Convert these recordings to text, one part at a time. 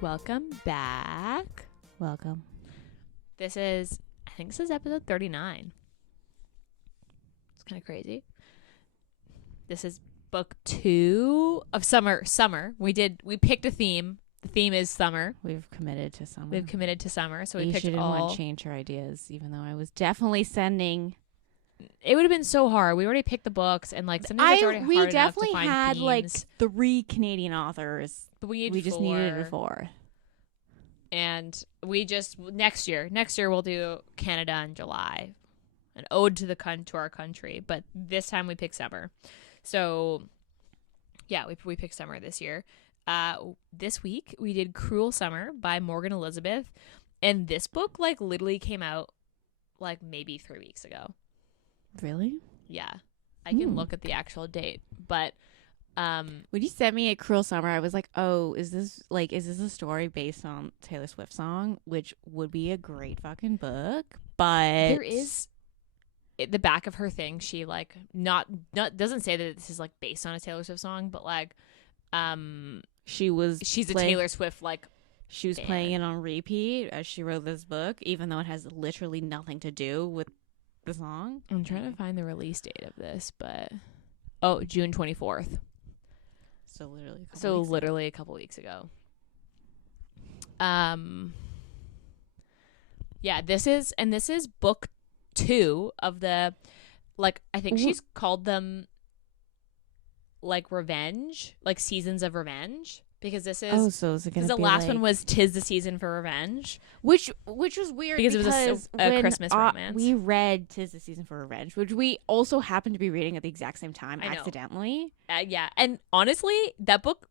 Welcome back. Welcome. I think this is episode 39. It's kind of crazy. This is book 2 of summer. We picked a theme. The theme is summer. We've committed to summer. So we Ayesha picked didn't all. want to change her ideas, even though I was definitely sending. It would have been so hard. We already picked the books, and like sometimes it's already We hard enough definitely to find had themes. like 3 Canadian authors. But we just needed a 4. And we just next year we'll do Canada in July, an ode to our country. But this time we pick summer. So yeah, we picked summer this year. This week we did Cruel Summer by Morgan Elizabeth, and this book like literally came out like maybe 3 weeks ago. Really? Yeah, I can look at the actual date, but when you sent me a Cruel Summer, I was like, oh, is this a story based on Taylor Swift song, which would be a great fucking book. But there is the back of her thing. She like not doesn't say that this is like based on a Taylor Swift song, but like she's a Taylor Swift like she was playing it on repeat as she wrote this book, even though it has literally nothing to do with the song. I'm trying to find the release date of this, but June 24th. So literally a couple weeks ago. Yeah, this is book 2 of the, like, I think she's called them like revenge, like seasons of revenge, because this is so is it gonna the be last like, one was 'Tis the Season for Revenge, which was weird because it was a Christmas romance. We read 'Tis the Season for Revenge, which we also happened to be reading at the exact same time accidentally. Yeah, and honestly, that book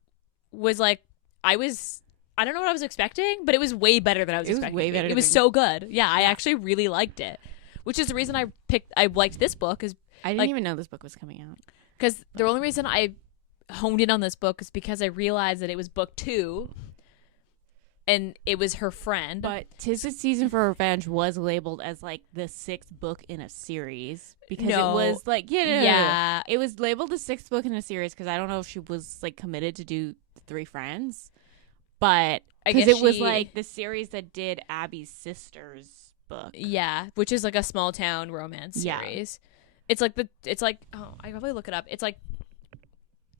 was like I don't know what I was expecting, but it was way better than I was expecting. Way better. It was so good. Yeah, I actually really liked it, which is the reason I liked this book. Is I didn't even know this book was coming out. Because the only reason I honed in on this book is because I realized that it was book 2 and it was her friend. But 'Tis the Season for Revenge was labeled as like the 6th book in a series because it was like it was labeled the 6th book in a series because I don't know if she was like committed to do 3 Friends, but because it was like the series that did Abby's sister's book. Yeah, which is like a small town romance series. It's like I probably look it up. It's like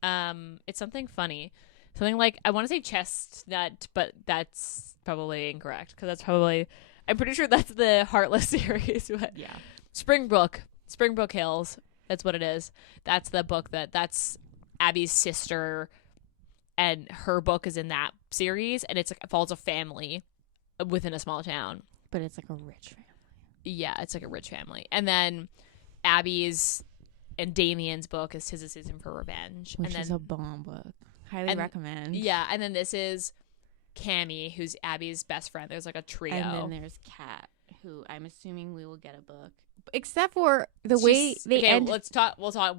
it's something funny. Something like, I want to say Chestnut, but that's probably incorrect because I'm pretty sure that's the Heartless series. But yeah. Springbrook Hills, that's what it is. That's the book that's Abby's sister, and her book is in that series, and it's like it follows a family within a small town. But it's like a rich family. Yeah, it's like a rich family. And then Abby's and Damien's book is 'Tis the Season for Revenge. Which is a bomb book. Highly recommend. Yeah, and then this is Cammie, who's Abby's best friend. There's like a trio. And then there's Kat, who I'm assuming we will get a book. Except for the way they end. Let's talk. We'll talk.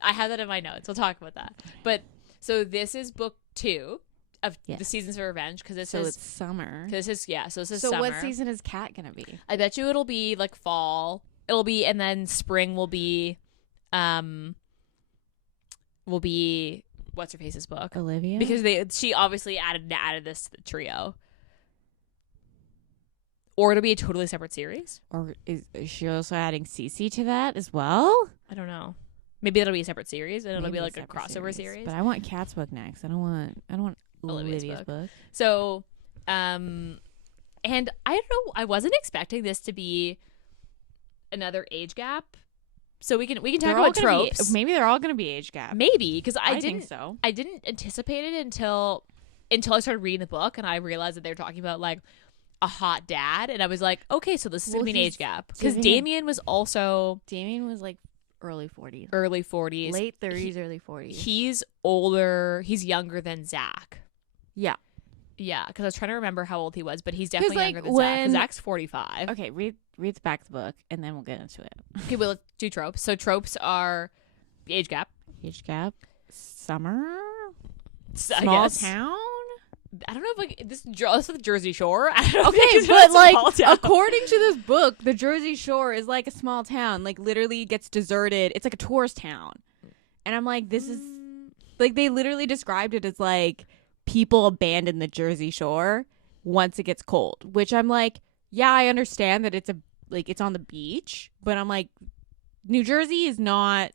I have that in my notes. We'll talk about that. But so this is book 2 of the Seasons of Revenge because it's summer. So this is So summer. what season is Kat gonna be? I bet you it'll be like fall. And then spring will be what's her face's book? Olivia? Because she obviously added this to the trio. Or it'll be a totally separate series. Or is she also adding Cece to that as well? I don't know. Maybe it'll be a separate series and it'll be like a crossover series. But I want Kat's book next. I don't want Olivia's book. So, and I don't know, I wasn't expecting this to be another age gap. So we can talk about tropes. Maybe they're all going to be age gap. Maybe because I think so. I didn't anticipate it until I started reading the book and I realized that they were talking about like a hot dad, and I was like, okay, so this is going to be an age gap because Damien was like early 40s, late 30s, early 40s. He's older. He's younger than Zach. Yeah. Yeah, because I was trying to remember how old he was, but he's definitely younger than Zach. Because Zach's 45. Okay, read the back of the book, and then we'll get into it. Okay, well, let's do tropes. So tropes are age gap. Summer, small town. I don't know if like this is the Jersey Shore. I don't know. Okay, but like according to this book, the Jersey Shore is like a small town. Like literally gets deserted. It's like a tourist town, and I'm like, this is like they literally described it as like people abandon the Jersey Shore once it gets cold, which I'm like, yeah, I understand that it's it's on the beach, but I'm like, New Jersey is not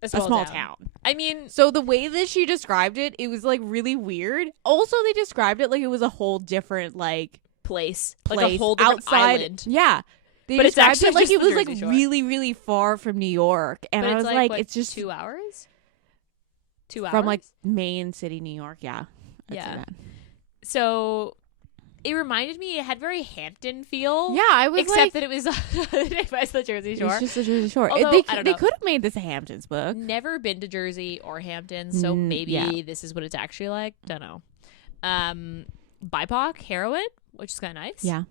a small town. I mean, so the way that she described it, it was like really weird. Also, they described it like it was a whole different like place, like a whole different outside island. Yeah. They but it's actually it like it was like Shore. really, really far from New York. And but I was like it's just 2 hours? 2 hours? From like main city, New York. Yeah. Yeah. So it reminded me, it had very Hampton feel. Yeah, I was except that it was the Jersey Shore. It's just the Jersey Shore. Although, they could have made this a Hamptons book. Never been to Jersey or Hampton, so maybe this is what it's actually like. Don't know. BIPOC heroin, which is kind of nice. Yeah.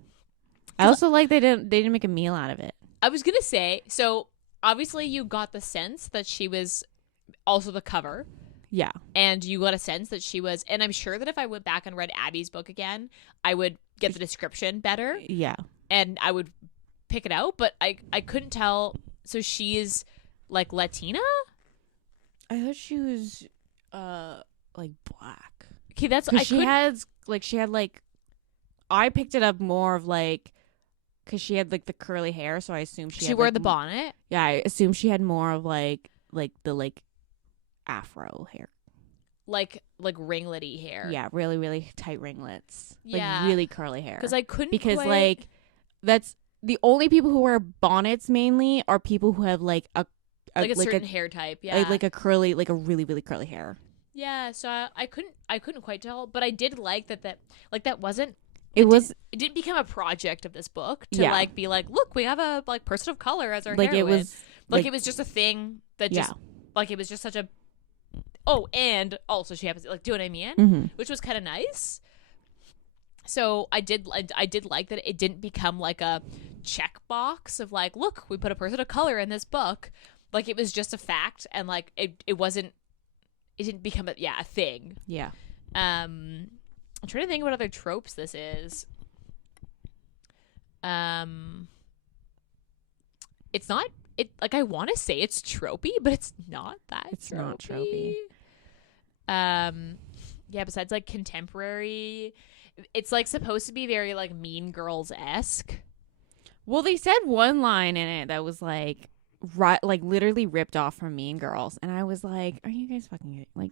I also like they didn't make a meal out of it. I was gonna say, so obviously you got the sense that she was also the cover. Yeah. And you got a sense that she was, and I'm sure that if I went back and read Abby's book again, I would get the description better. Yeah. And I would pick it out, but I couldn't tell. So she is like Latina? I thought she was like black. Okay, that's she had I picked it up more of like because she had like the curly hair, so I assumed she wore like, the bonnet. Yeah, I assumed she had more of like the afro hair, like ringlety hair. Yeah, really really tight ringlets. Yeah, like really curly hair. Because I couldn't like that's the only people who wear bonnets mainly are people who have like a certain hair type. Yeah, like a curly, like a really really curly hair. Yeah, so I couldn't quite tell, but I did like that wasn't. It didn't become a project of this book to like be like, look, we have a like person of color as our heroine. It was like it was just a thing that just like it was just such a. Oh, and also she happens, like, do you know what I mean? Mm-hmm. Which was kind of nice. So I did like that it didn't become like a checkbox of like, look, we put a person of color in this book. Like it was just a fact, and like it didn't become a thing. Yeah. I'm trying to think what other tropes this is. It's not. It like I want to say it's tropey, but it's not that. It's not tropey. Yeah. Besides like contemporary, it's like supposed to be very like Mean Girls-esque. Well, they said one line in it that was like literally ripped off from Mean Girls, and I was like, "Are you guys fucking like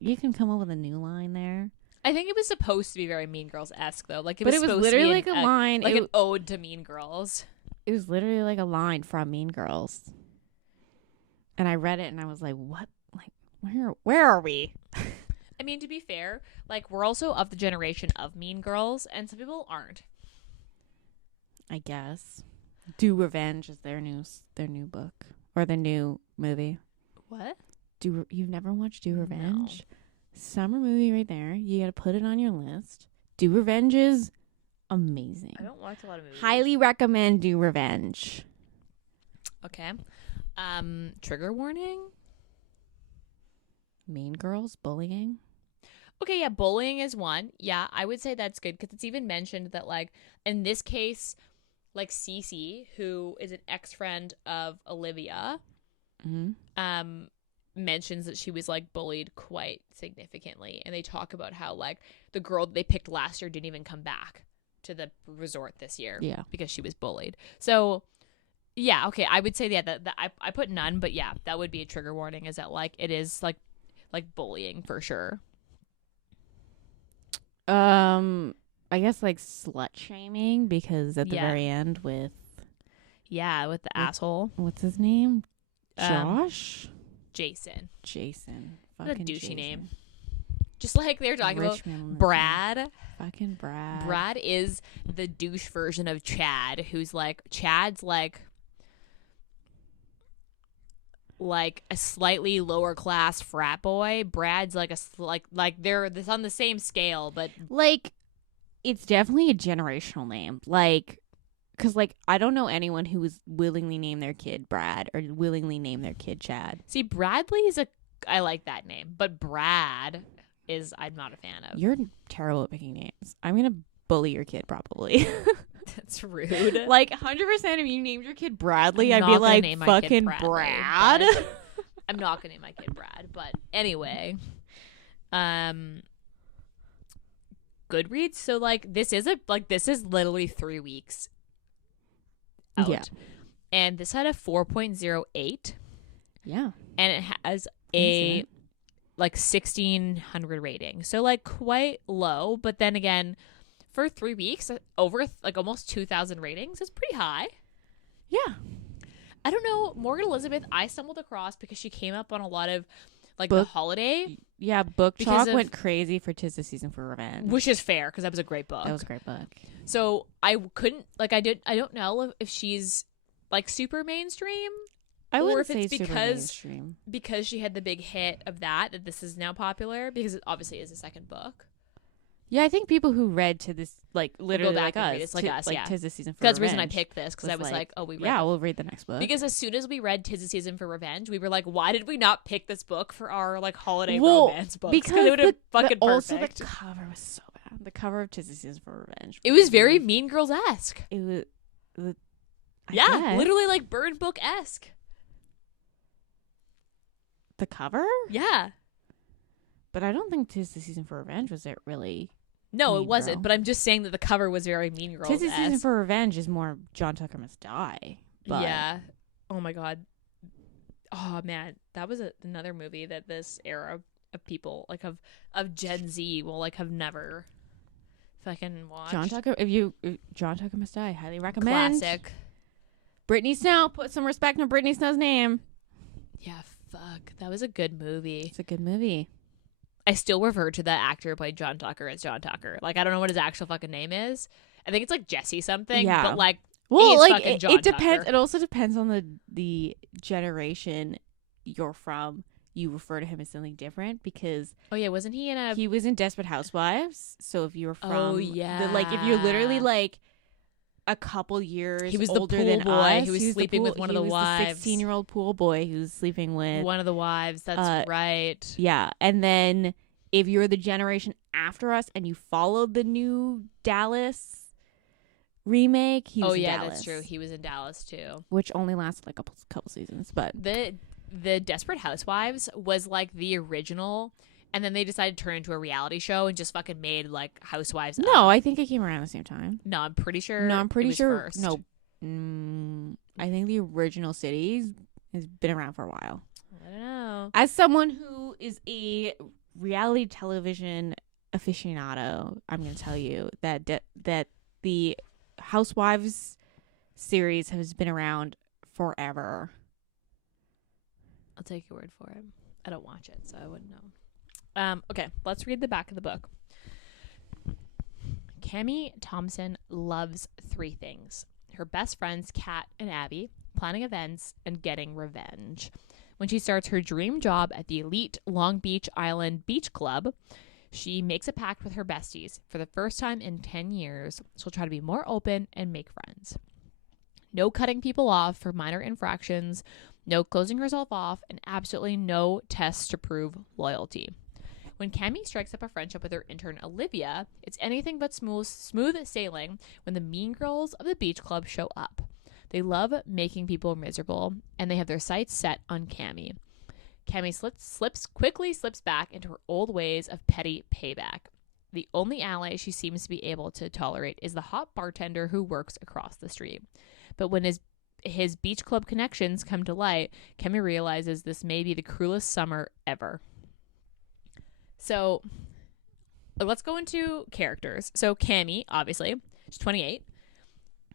you can come up with a new line there?" I think it was supposed to be very Mean Girls-esque though. Like it was literally like a line, like an ode to Mean Girls. It was literally like a line from Mean Girls, and I read it and I was like, "What? Like where are we?" I mean, to be fair, like we're also of the generation of Mean Girls, and some people aren't. I guess. Do Revenge is their new book or their new movie. What? You've never watched Do Revenge? No. Summer movie right there. You got to put it on your list. Do Revenge is amazing. I don't watch a lot of movies. Highly recommend Do Revenge. Okay. Trigger warning. Mean Girls, bullying. Okay, yeah, bullying is one. Yeah, I would say that's good because it's even mentioned that, like, in this case, like Cece, who is an ex-friend of Olivia, mentions that she was like bullied quite significantly, and they talk about how like the girl they picked last year didn't even come back to the resort this year, because she was bullied. So, yeah, okay, I would say that I put none, but yeah, that would be a trigger warning. Is that like it is like bullying for sure. I guess like slut shaming because at the very end with the asshole. What's his name? Josh? Jason. Fucking What a douchey Jason. name. Just like they were talking about Brad. Fucking Brad. Brad is the douche version of Chad, who's like Chad's like a slightly lower class frat boy. Brad's like they're on the same scale, but like it's definitely a generational name. Like, because like I don't know anyone who would willingly name their kid Brad or willingly name their kid Chad. See, Bradley I like that name, but Brad is I'm not a fan of. You're terrible at picking names. I'm gonna bully your kid probably. That's rude. Like 100% if you named your kid Bradley, I'd be like, fucking Brad. I'm not gonna name my kid Brad, but anyway. Goodreads. So like this is literally 3 weeks out. Yeah. And this had a 4.08. Yeah. And it has a like 1,600 rating. So like quite low, but then again, for 3 weeks, over like almost 2,000 ratings is pretty high. Yeah. I don't know. Morgan Elizabeth, I stumbled across because she came up on a lot of like Book, the holiday. Yeah, Book Talk went crazy for 'Tis the Season for Revenge. Which is fair because that was a great book. That was a great book. So I couldn't, like, I don't know if she's like super mainstream. I or wouldn't if it's say super mainstream. because she had the big hit of that this is now popular because it obviously is a second book. Yeah, I think people who read to this, like, literally go back like and read us, it. Like us, yeah. 'Tis the Season for That's the Revenge. reason I picked this because I was like, oh, we read yeah, we'll read the next book. Because as soon as we read 'Tis the Season for Revenge, we were like, why did we not pick this book for our like holiday romance books? Because it would have fucking also perfect. the cover was so bad. The cover of 'Tis the Season for Revenge. It was very Mean Girls-esque. It was. Yeah, literally like Bird Book-esque. The cover? Yeah. But I don't think 'Tis the Season for Revenge was it really. No, Mean it wasn't. Girl. But I'm just saying that the cover was very Mean Girls. 'Tis the Season for Revenge is more John Tucker Must Die. But yeah. Oh my god. Oh man, that was another movie that this era of people like of Gen Z will like have never fucking watched. John Tucker Must Die, highly recommend. Classic. Brittany Snow, put some respect on Brittany Snow's name. Yeah, fuck. That was a good movie. It's a good movie. I still refer to that actor who played John Tucker as John Tucker. Like, I don't know what his actual fucking name is. I think it's like Jesse something. Yeah. But like, Well, he's like fucking John it depends. Tucker. It also depends on the generation you're from. You refer to him as something different because Oh yeah, wasn't he in a? he was in Desperate Housewives. So if you were from, Oh yeah, like if you're literally like a couple years he was older the pool than boy us, who was sleeping with one of the wives. 16-year-old pool boy who was sleeping with one of the wives. That's right. Yeah, and then if you're the generation after us and you followed the new Dallas remake, he was in Dallas. That's true. He was in Dallas too, which only lasted like a couple seasons. But the Desperate Housewives was like the original, and then they decided to turn it into a reality show and just fucking made like Housewives. No, I think it came around the same time. No, I'm pretty sure. No, I'm pretty sure. First. No, I think the original Cities has been around for a while. I don't know. As someone who is a reality television aficionado, I'm going to tell you that that the Housewives series has been around forever. I'll take your word for it. I don't watch it, so I wouldn't know. Okay, let's read the back of the book. Cammie Thompson loves 3 things: her best friends, Kat and Abby, planning events, and getting revenge. When she starts her dream job at the elite Long Beach Island Beach Club, she makes a pact with her besties. For the first time in 10 years, she'll try to be more open and make friends. No cutting people off for minor infractions, no closing herself off, and absolutely no tests to prove loyalty. When Cammie strikes up a friendship with her intern Olivia, it's anything but smooth sailing when the mean girls of the beach club show up. They love making people miserable, and they have their sights set on Cammie. Cammie quickly slips back into her old ways of petty payback. The only ally she seems to be able to tolerate is the hot bartender who works across the street. But when his beach club connections come to light, Cammie realizes this may be the cruelest summer ever. So, let's go into characters. So, Cammie, obviously, she's 28.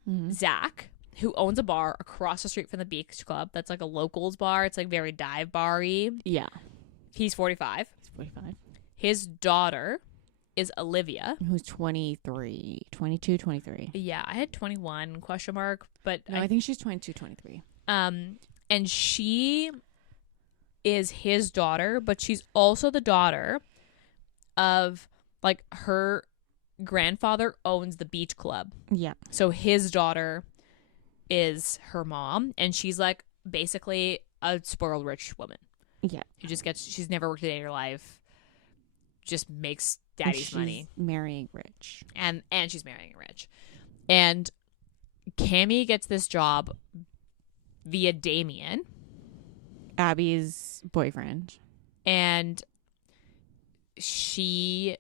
Mm-hmm. Zach, who owns a bar across the street from the beach club. That's like a locals bar. It's like very dive bar-y. Yeah. He's 45. He's 45. His daughter is Olivia. Who's 23. 22, 23. Yeah, I had 21 question mark, but no, I think she's 22, 23. And she is his daughter, but she's also the daughter of like her grandfather owns the beach club. Yeah. So his daughter is her mom, and she's like basically a spoiled rich woman. Yeah. Who just she's never worked a day in her life, just makes daddy's money. Marrying rich. And she's marrying rich. And Cammie gets this job via Damien, Abby's boyfriend. and she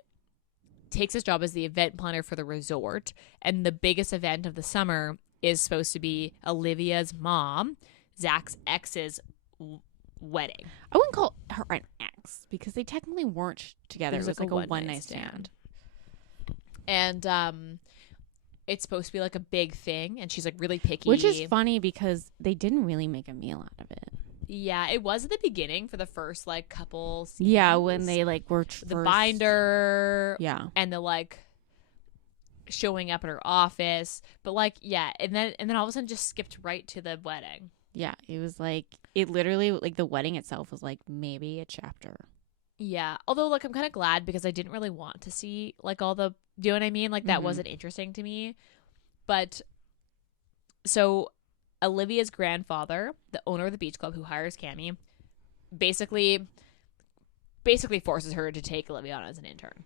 takes his job as the event planner for the resort, and the biggest event of the summer is supposed to be Olivia's mom, Zach's ex's wedding. I wouldn't call her an ex because they technically weren't together. It was like a one night stand. And it's supposed to be like a big thing, and she's like really picky. Which is funny because they didn't really make a meal out of it. Yeah, it was at the beginning for the first like couple scenes. Yeah, when they like were the binder. Yeah. And the like showing up at her office. But like, yeah, and then all of a sudden just skipped right to the wedding. Yeah, it was like, it literally, like the wedding itself was like maybe a chapter. Yeah, although like I'm kind of glad because I didn't really want to see like all the, do you know what I mean? Like that wasn't interesting to me. But so Olivia's grandfather, the owner of the beach club who hires Cammie, basically forces her to take Olivia on as an intern.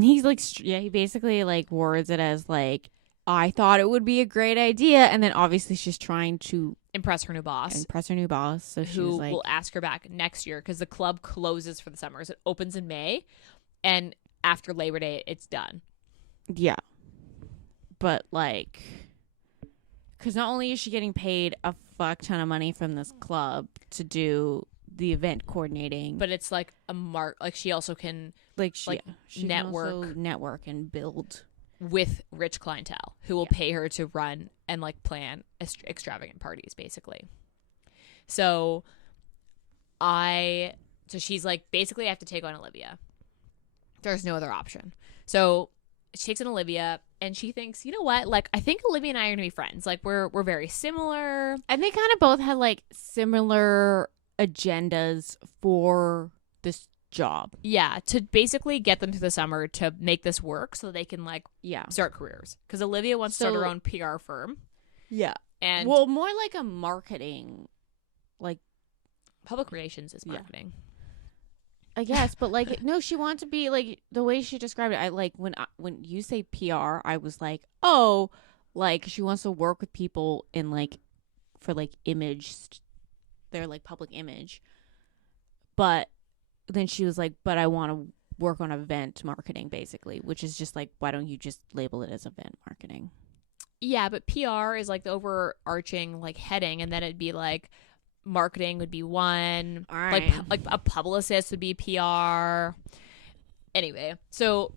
He's like, he basically like words it as like, I thought it would be a great idea, and then obviously she's trying to impress her new boss. So she who was like, will ask her back next year because the club closes for the summer. So it opens in May, and after Labor Day, it's done. Yeah, but like, because not only is she getting paid a fuck ton of money from this club to do the event coordinating, but it's like a like she also can she network and build with rich clientele who will pay her to run and like plan extravagant parties basically. So she's like, basically I have to take on Olivia. There's no other option. So she takes on Olivia and she thinks, you know what? Like, I think Olivia and I are gonna be friends. Like we're very similar. And they kind of both had like similar agendas for this job. Yeah, to basically get them through the summer to make this work so they can like start careers. Because Olivia wants to start her own PR firm. Yeah. And well, more like a marketing, like public relations is marketing. I guess, but like no, she wants to be like the way she described it. I like when you say PR, I was like, oh, like she wants to work with people in like for like image, their like public image. But then she was like, but I want to work on event marketing basically, which is just like, why don't you just label it as event marketing? Yeah, but PR is like the overarching like heading, and then it'd be like marketing would be one. All right. Like a publicist would be PR. Anyway, so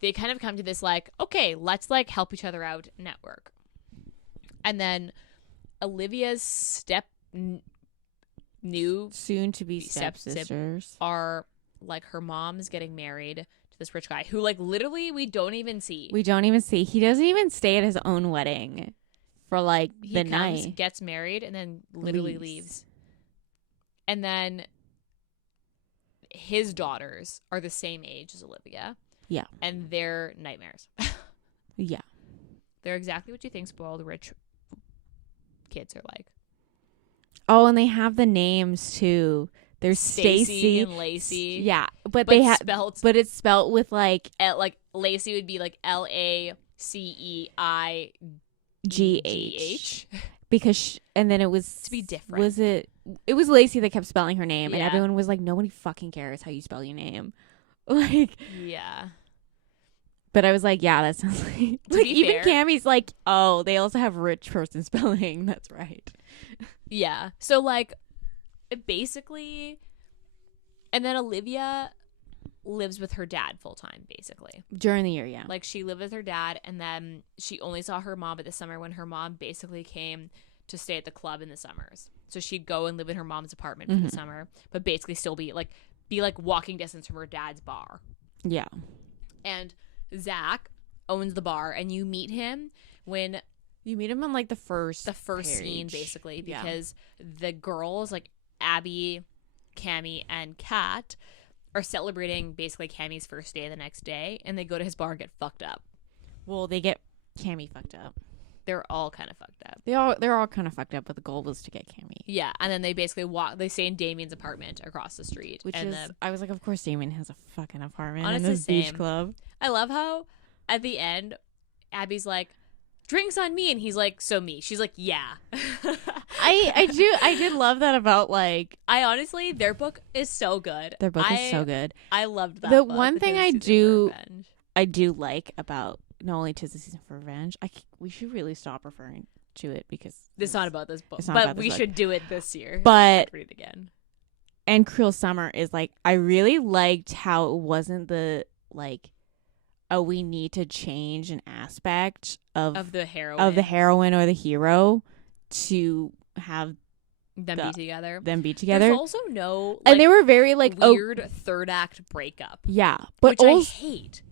they kind of come to this like, okay, let's like help each other out network. And then Olivia's new soon to be stepsisters are like, her mom's getting married to this rich guy who like literally we don't even see. He doesn't even stay at his own wedding for like the night. Gets married and then literally leaves. And then his daughters are the same age as Olivia. Yeah. And they're nightmares. Yeah. They're exactly what you think spoiled rich kids are like. Oh, and they have the names too. There's Stacy and Lacey. Yeah, but they have but it's spelled with like Lacey would be like LACEIGH because and then it was to be different. It was Lacey that kept spelling her name, and Yeah. everyone was like, nobody fucking cares how you spell your name. Like, yeah. But I was like, yeah, that sounds like even Cammie's like, oh, they also have rich person spelling. That's right. Yeah. So like basically, and then Olivia lives with her dad full time basically during the year. Yeah. Like she lived with her dad, and then she only saw her mom at the summer when her mom basically came to stay at the club in the summers. So she'd go and live in her mom's apartment for the summer, but basically still be like walking distance from her dad's bar. Yeah. And Zach owns the bar, and you meet him when you meet him on like the first scene basically, because the girls like Abby, Cammie, and Kat are celebrating basically Cammie's first day the next day, and they go to his bar and get fucked up. Well, they get Cammie fucked up. They're all kind of fucked up. They're all kind of fucked up, but the goal was to get Cammie. Yeah, and then they basically they stay in Damien's apartment across the street. I was like, of course Damien has a fucking apartment honestly, in this beach club. I love how at the end, Abby's like, drinks on me, and he's like, so me. She's like, yeah. I did love that about like, I honestly, their book is so good. Their book is so good. I loved that The book, one thing I do I do like about not only 'Tis the Season for Revenge, we should really stop referring to it because it's not about this book. It's not But about this we book. should do it this year. But read it again. And Cruel Summer is like, I really liked how it wasn't the like, oh, we need to change an aspect of the heroine or the hero to have them be together. There's also no like, and they were very like weird third act breakup. Yeah, but which also, I hate.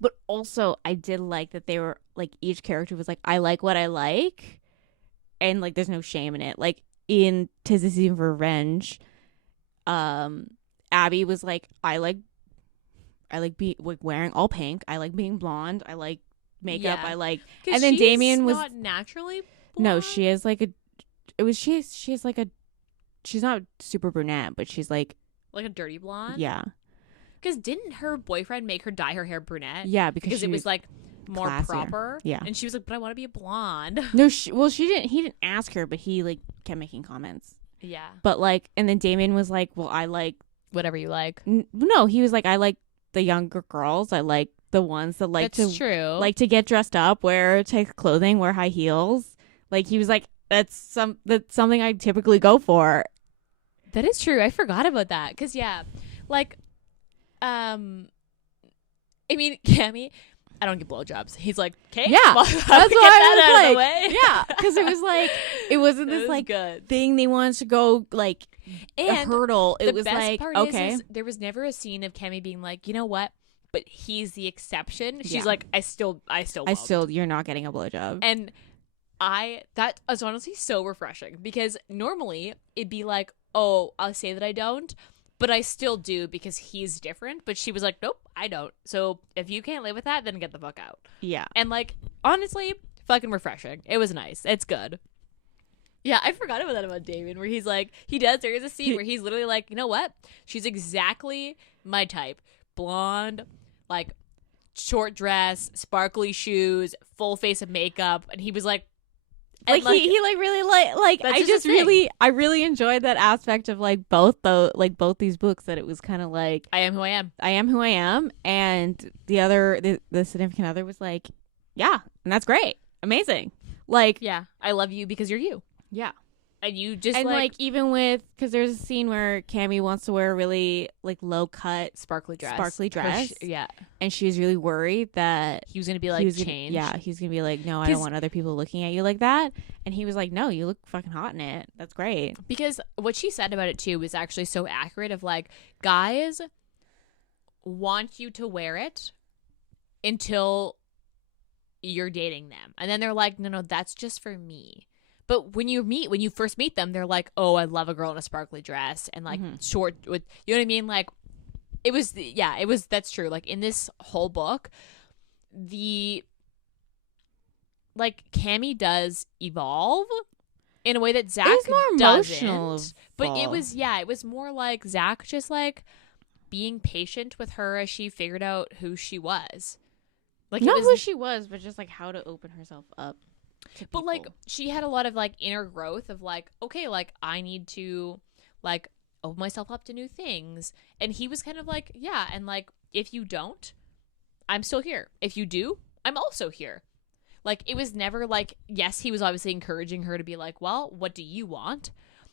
But also, I did like that they were like each character was like, I like what I like, and like there's no shame in it. Like in 'Tis the Season for Revenge, Abby was like, I like wearing all pink. I like being blonde. I like makeup. Yeah. I like, and then Damien was not naturally blonde. No, she has like a. It was she has like a. She's not super brunette, but she's like a dirty blonde. Yeah. Because didn't her boyfriend make her dye her hair brunette? Yeah, because it was like more classier. proper. Yeah, and she was like, "But I want to be a blonde." No, she didn't. He didn't ask her, but he like kept making comments. Yeah. But like, and then Damien was like, "Well, I like whatever you like." No, he was like, "I like the younger girls. I like the ones that like That's true. Like to get dressed up, wear tight clothing, wear high heels." Like he was like, "That's something I typically go for." That is true. I forgot about that. Because, yeah, like, I mean, Cammy, I don't get blowjobs. He's like, okay. Yeah. That's get why that out I was of the like, way. yeah. Because it was like, it wasn't this like good thing they wanted to go like and a hurdle. It was best like, part okay. is there was never a scene of Cammy being like, you know what? But he's the exception. She's Yeah. like, I still, you're not getting a blowjob. And that is honestly so refreshing because normally it'd be like, oh, I'll say that I don't, but I still do because he's different. But she was like, nope, I don't. So if you can't live with that, then get the fuck out. Yeah. And like, honestly, fucking refreshing. It was nice. It's good. Yeah, I forgot about that about Damien where he's like, there is a scene where he's literally like, you know what? She's exactly my type. Blonde, like short dress, sparkly shoes, full face of makeup. And he was like, he like really like I really enjoyed that aspect of like both these books, that it was kind of like I am who I am. I am who I am, and the significant other was like, yeah, and that's great, amazing, like, yeah, I love you because you're you. Yeah. And you just and like even with, because there's a scene where Cammy wants to wear a really like low cut sparkly dress, yeah, and she's really worried that he was gonna be like changed. He's gonna be like, no, I don't want other people looking at you like that. And he was like, no, you look fucking hot in it. That's great. Because what she said about it too was actually so accurate. Of like, guys want you to wear it until you're dating them, and then they're like, no, that's just for me. But when you first meet them, they're like, oh, I love a girl in a sparkly dress and like short with, you know what I mean? Like it was, that's true. Like in this whole book, like Cammy does evolve in a way that Zach it was more emotional doesn't. But it was more like Zach just like being patient with her as she figured out who she was. Like not who she was, but just like how to open herself up. But like she had a lot of like inner growth of like, okay, like I need to like open myself up to new things. And he was kind of like, yeah, and like if you don't, I'm still here. If you do, I'm also here. Like it was never like, yes, he was obviously encouraging her to be like, well, what do you want?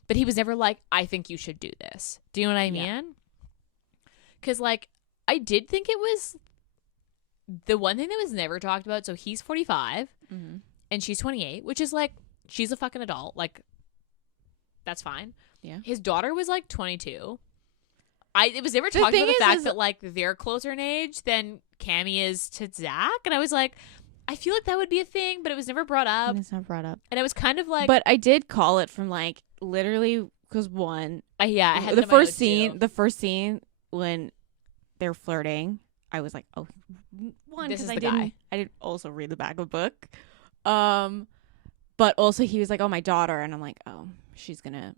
But he was never like, I think you should do this. Do you know what I mean? Because like I did think it was the one thing that was never talked about. So he's 45. Mm-hmm. And she's 28, which is like, she's a fucking adult. Like, that's fine. Yeah. His daughter was like 22. It was never talked about the fact that like they're closer in age than Cammy is to Zach. And I was like, I feel like that would be a thing, but it was never brought up. It's not brought up. And it was kind of like. But I did call it from like literally because one. I had the first scene. The first scene when they're flirting, I was like, oh, one, this is the guy. I didn't also read the back of the book. But also he was like, oh, my daughter, and I'm like, oh, she's gonna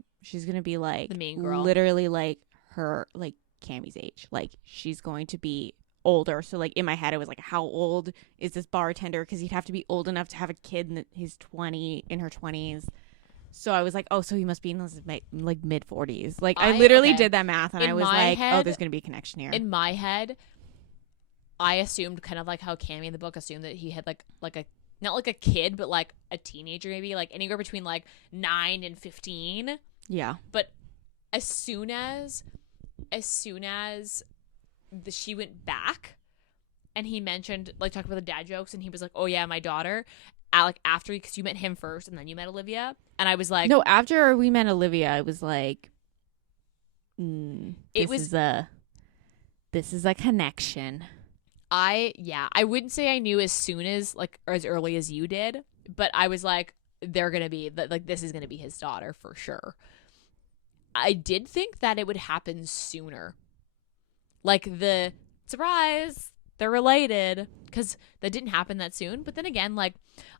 be like the mean girl, literally like her, like Cammy's age, like she's going to be older. So like in my head it was like, how old is this bartender? Because he'd have to be old enough to have a kid in her 20s. So I was like, oh, so he must be in his like mid 40s. Like I literally did that math, and I was like, oh, there's gonna be a connection here. In my head, I assumed kind of like how Cammy in the book assumed that he had like a not like a kid, but like a teenager, maybe like anywhere between like 9 and 15. Yeah. But as soon as she went back, and he mentioned like talking about the dad jokes, and he was like, "Oh yeah, my daughter." Like after, because you met him first, and then you met Olivia, and I was like, no, after we met Olivia, I was like, this is a connection. I wouldn't say I knew as soon as like or as early as you did, but I was like, they're gonna be like, this is gonna be his daughter for sure. I did think that it would happen sooner, like the surprise, they're related, because that didn't happen that soon. But then again, like,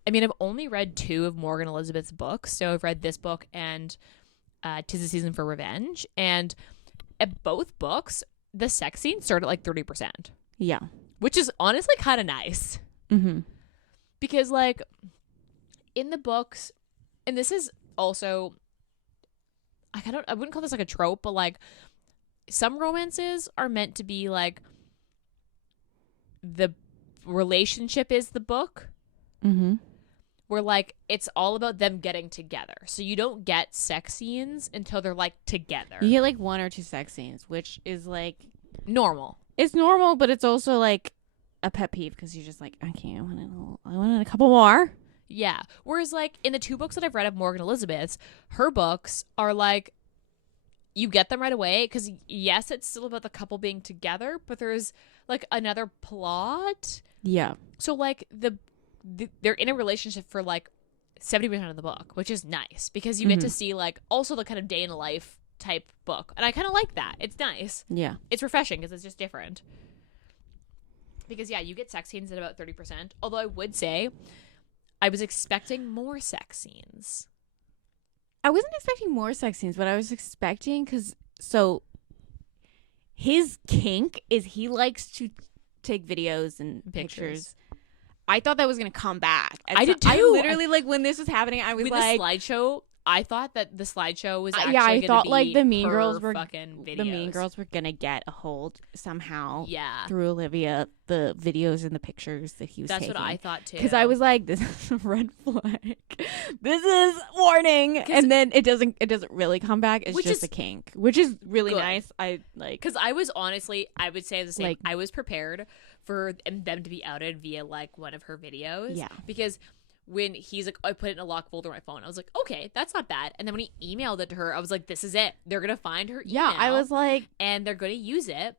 I mean, I've only read 2 of Morgan Elizabeth's books, so I've read this book and 'Tis the Season for Revenge, and at both books the sex scenes start at like 30%. Yeah. Which is honestly kind of nice. Mm-hmm. Because, like, in the books, and this is also, I wouldn't call this like a trope, but like, some romances are meant to be like, the relationship is the book. Mm-hmm. Where, like, it's all about them getting together. So you don't get sex scenes until they're, like, together. You get, like, 1 or 2 sex scenes, which is, like... normal. It's normal, but it's also like a pet peeve because you're just like, okay, I want a couple more. Yeah. Whereas like in the 2 books that I've read of Morgan Elizabeth's, her books are like, you get them right away because yes, it's still about the couple being together, but there's like another plot. Yeah. So like they're in a relationship for like 70% of the book, which is nice because you get to see like also the kind of day in the life type book, and I kind of like that. It's nice. Yeah, it's refreshing because it's just different. Because yeah, you get sex scenes at about 30%. Although I would say I was expecting more sex scenes. I wasn't expecting more sex scenes, but I was expecting because his kink is he likes to take videos and pictures. I thought that was gonna come back. I did too. I literally like when this was happening. I was with like, the slideshow. I thought that the slideshow was actually I thought be like the Mean Girls were fucking videos. The Mean Girls were gonna get a hold somehow. Yeah, through Olivia, the videos and the pictures that he was taking. That's what I thought too. Because I was like, this is a red flag. This is warning. And then it doesn't really come back. It's just a kink, which is really nice. I like because I was honestly, I would say the same. Like, I was prepared for them to be outed via like one of her videos. Yeah, because. When he's like, I put it in a locked folder on my phone. I was like, okay, that's not bad. And then when he emailed it to her, I was like, this is it. They're going to find her email. Yeah, I was like. And they're going to use it.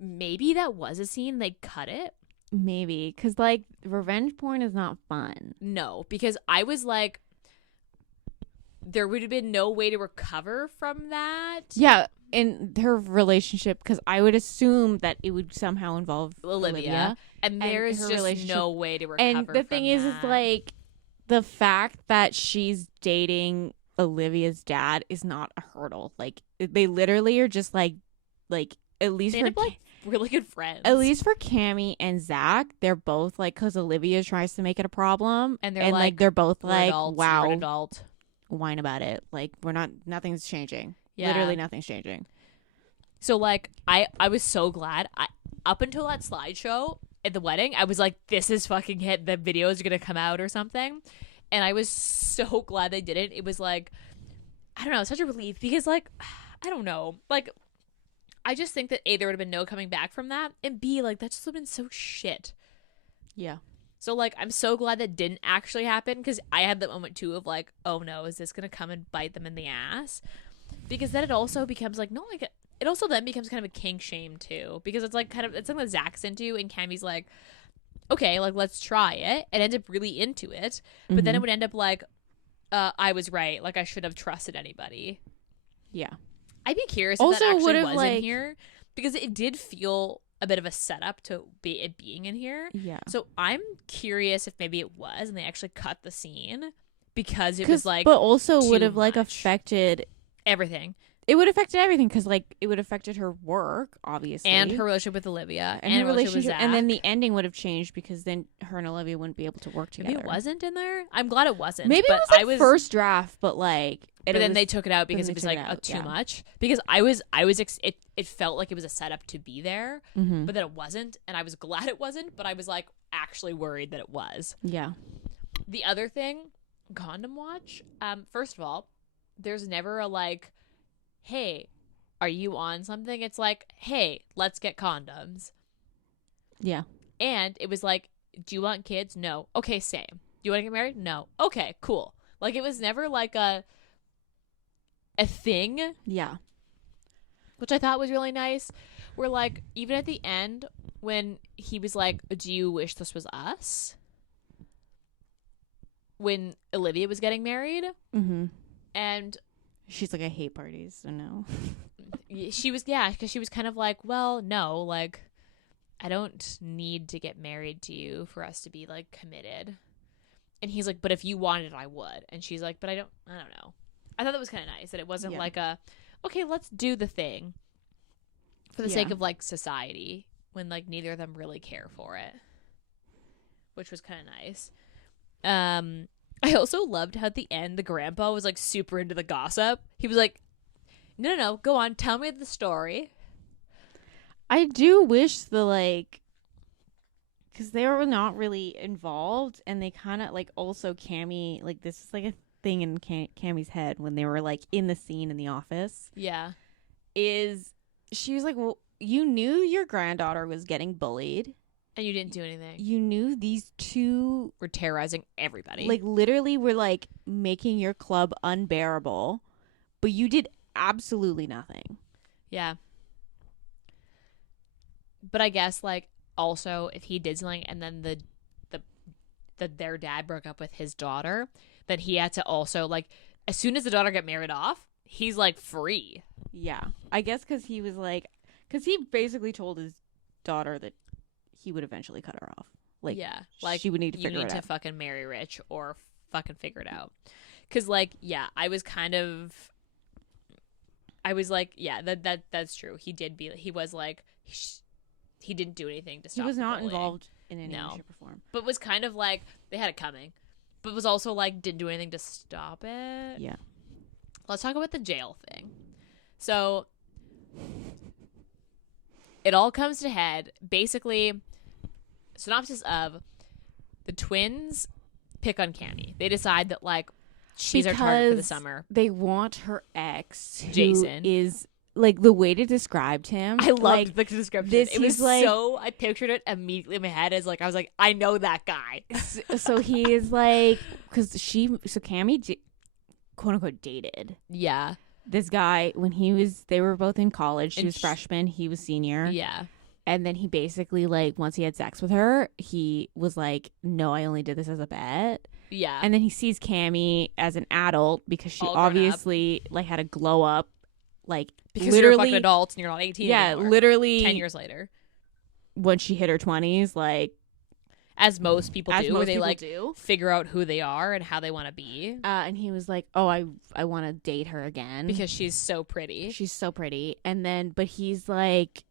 Maybe that was a scene. They cut it. Maybe. Because, like, revenge porn is not fun. No, because I was like, there would have been no way to recover from that. Yeah, in her relationship, because I would assume that it would somehow involve Olivia. And there's just no way to recover and the thing is like, the fact that she's dating Olivia's dad is not a hurdle. Like, they literally are just like at least they for end up, like, really good friends. At least for Cammy and Zach, they're both like, because Olivia tries to make it a problem, and they're like they're both like, adults, wow, you're an adult, whine about it. Like, nothing's changing. Yeah. Literally nothing's changing. So like, I was so glad. Up until that slideshow at the wedding, I was like, this is fucking hit. The video is gonna come out or something. And I was so glad they didn't. It was like, I don't know, such a relief because like, I don't know, like, I just think that A, there would have been no coming back from that, and B, like, that just would have been so shit. Yeah. So like, I'm so glad that didn't actually happen, because I had that moment too of like, oh no, is this gonna come and bite them in the ass? Because then it also becomes like, no, like, it also then becomes kind of a kink shame too, because it's like it's something that Zach's into, and Cammy's like, okay, like, let's try it, and ends up really into it, but then it would end up like, I was right, like, I should have trusted anybody. Yeah. I'd be curious if that actually was in here, because it did feel a bit of a setup to it being in here. Yeah. So I'm curious if maybe it was, and they actually cut the scene because it was like, but also would have like affected everything. It would have affected everything because like it would have affected her work, obviously, and her relationship with Olivia, and her relationship with Zach. And then the ending would have changed because then her and Olivia wouldn't be able to work together. Maybe it wasn't in there. I'm glad it wasn't. Maybe it was like first draft, but like But then they took it out because it was like too much. Because it felt like it was a setup to be there, but then it wasn't, and I was glad it wasn't. But I was like actually worried that it was. Yeah. The other thing, condom watch. First of all, there's never a like, hey, are you on something? It's like, hey, let's get condoms. Yeah. And it was like, do you want kids? No. Okay, same. Do you want to get married? No. Okay, cool. Like, it was never like a thing. Yeah. Which I thought was really nice. Where, like, even at the end, when he was like, do you wish this was us? When Olivia was getting married. Mm-hmm. And she's like, I hate parties, so no. She was, yeah, because she was kind of like, well, no, like, I don't need to get married to you for us to be, like, committed. And he's like, but if you wanted it, I would. And she's like, but I don't know. I thought that was kind of nice, that it wasn't like a, okay, let's do the thing for the sake of, like, society, when, like, neither of them really care for it, which was kind of nice. I also loved how at the end the grandpa was, like, super into the gossip. He was like, no, go on, tell me the story. I do wish like, because they were not really involved, and they kind of, like, also Cammy, like, this is, like, a thing in Cammy's head when they were, like, in the scene in the office. Yeah. Is she was like, well, you knew your granddaughter was getting bullied. And you didn't do anything. You knew these two were terrorizing everybody. Like, literally were, like, making your club unbearable, but you did absolutely nothing. Yeah. But I guess, like, also, if he did something and then their dad broke up with his daughter, then he had to also, like, as soon as the daughter got married off, he's, like, free. Yeah. I guess because he was, like, because he basically told his daughter that he would eventually cut her off. Like, yeah, like, she would need to figure it out. You need to fucking marry rich or fucking figure it out. Because, like, yeah, I was like, yeah, that's true. He was like, he didn't do anything to stop. He was not bullying. Involved in any shape or form. But was kind of like, they had it coming. But was also like, didn't do anything to stop it. Yeah. Let's talk about the jail thing. So, it all comes to head. Basically, synopsis of the twins pick on Cammy. They decide that, like, she's our target for the summer. They want her ex, Jason, who is, like, the way they described him. I loved, like, the description. It was like, so, I pictured it immediately in my head as, like, I was like, I know that guy. So he is like, because Cammy, quote unquote, dated. Yeah. This guy when they were both in college. She was freshman, he was senior. Yeah. And then he basically, like, once he had sex with her, he was like, no, I only did this as a bet. Yeah. And then he sees Cammy as an adult because she obviously, like, had a glow up. Like, because literally, you're a fucking adult and you're not 18 anymore. Literally 10 years later. When she hit her 20s, like, as most people do, where they, like, figure out who they are and how they want to be. And he was like, oh, I want to date her again. Because she's so pretty. She's so pretty. And then, but he's, like,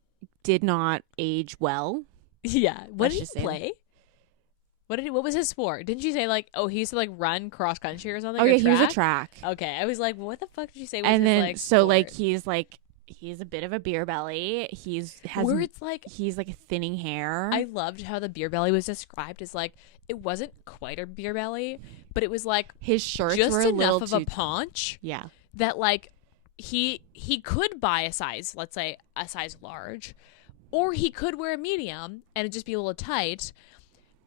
did not age well. Yeah. What did he play? What was his sport? Didn't you say, like, oh, he used to, like, run cross country or something? Oh, yeah, he was a track. Okay. I was like, what the fuck did you say was and his, then, like, so, sport? like, he's a bit of a beer belly. He's like a thinning hair. I loved how the beer belly was described as, like, it wasn't quite a beer belly, but it was like his shirts just were enough of a paunch. Yeah. That, like, he could buy a size, let's say a size large, or he could wear a medium and it'd just be a little tight.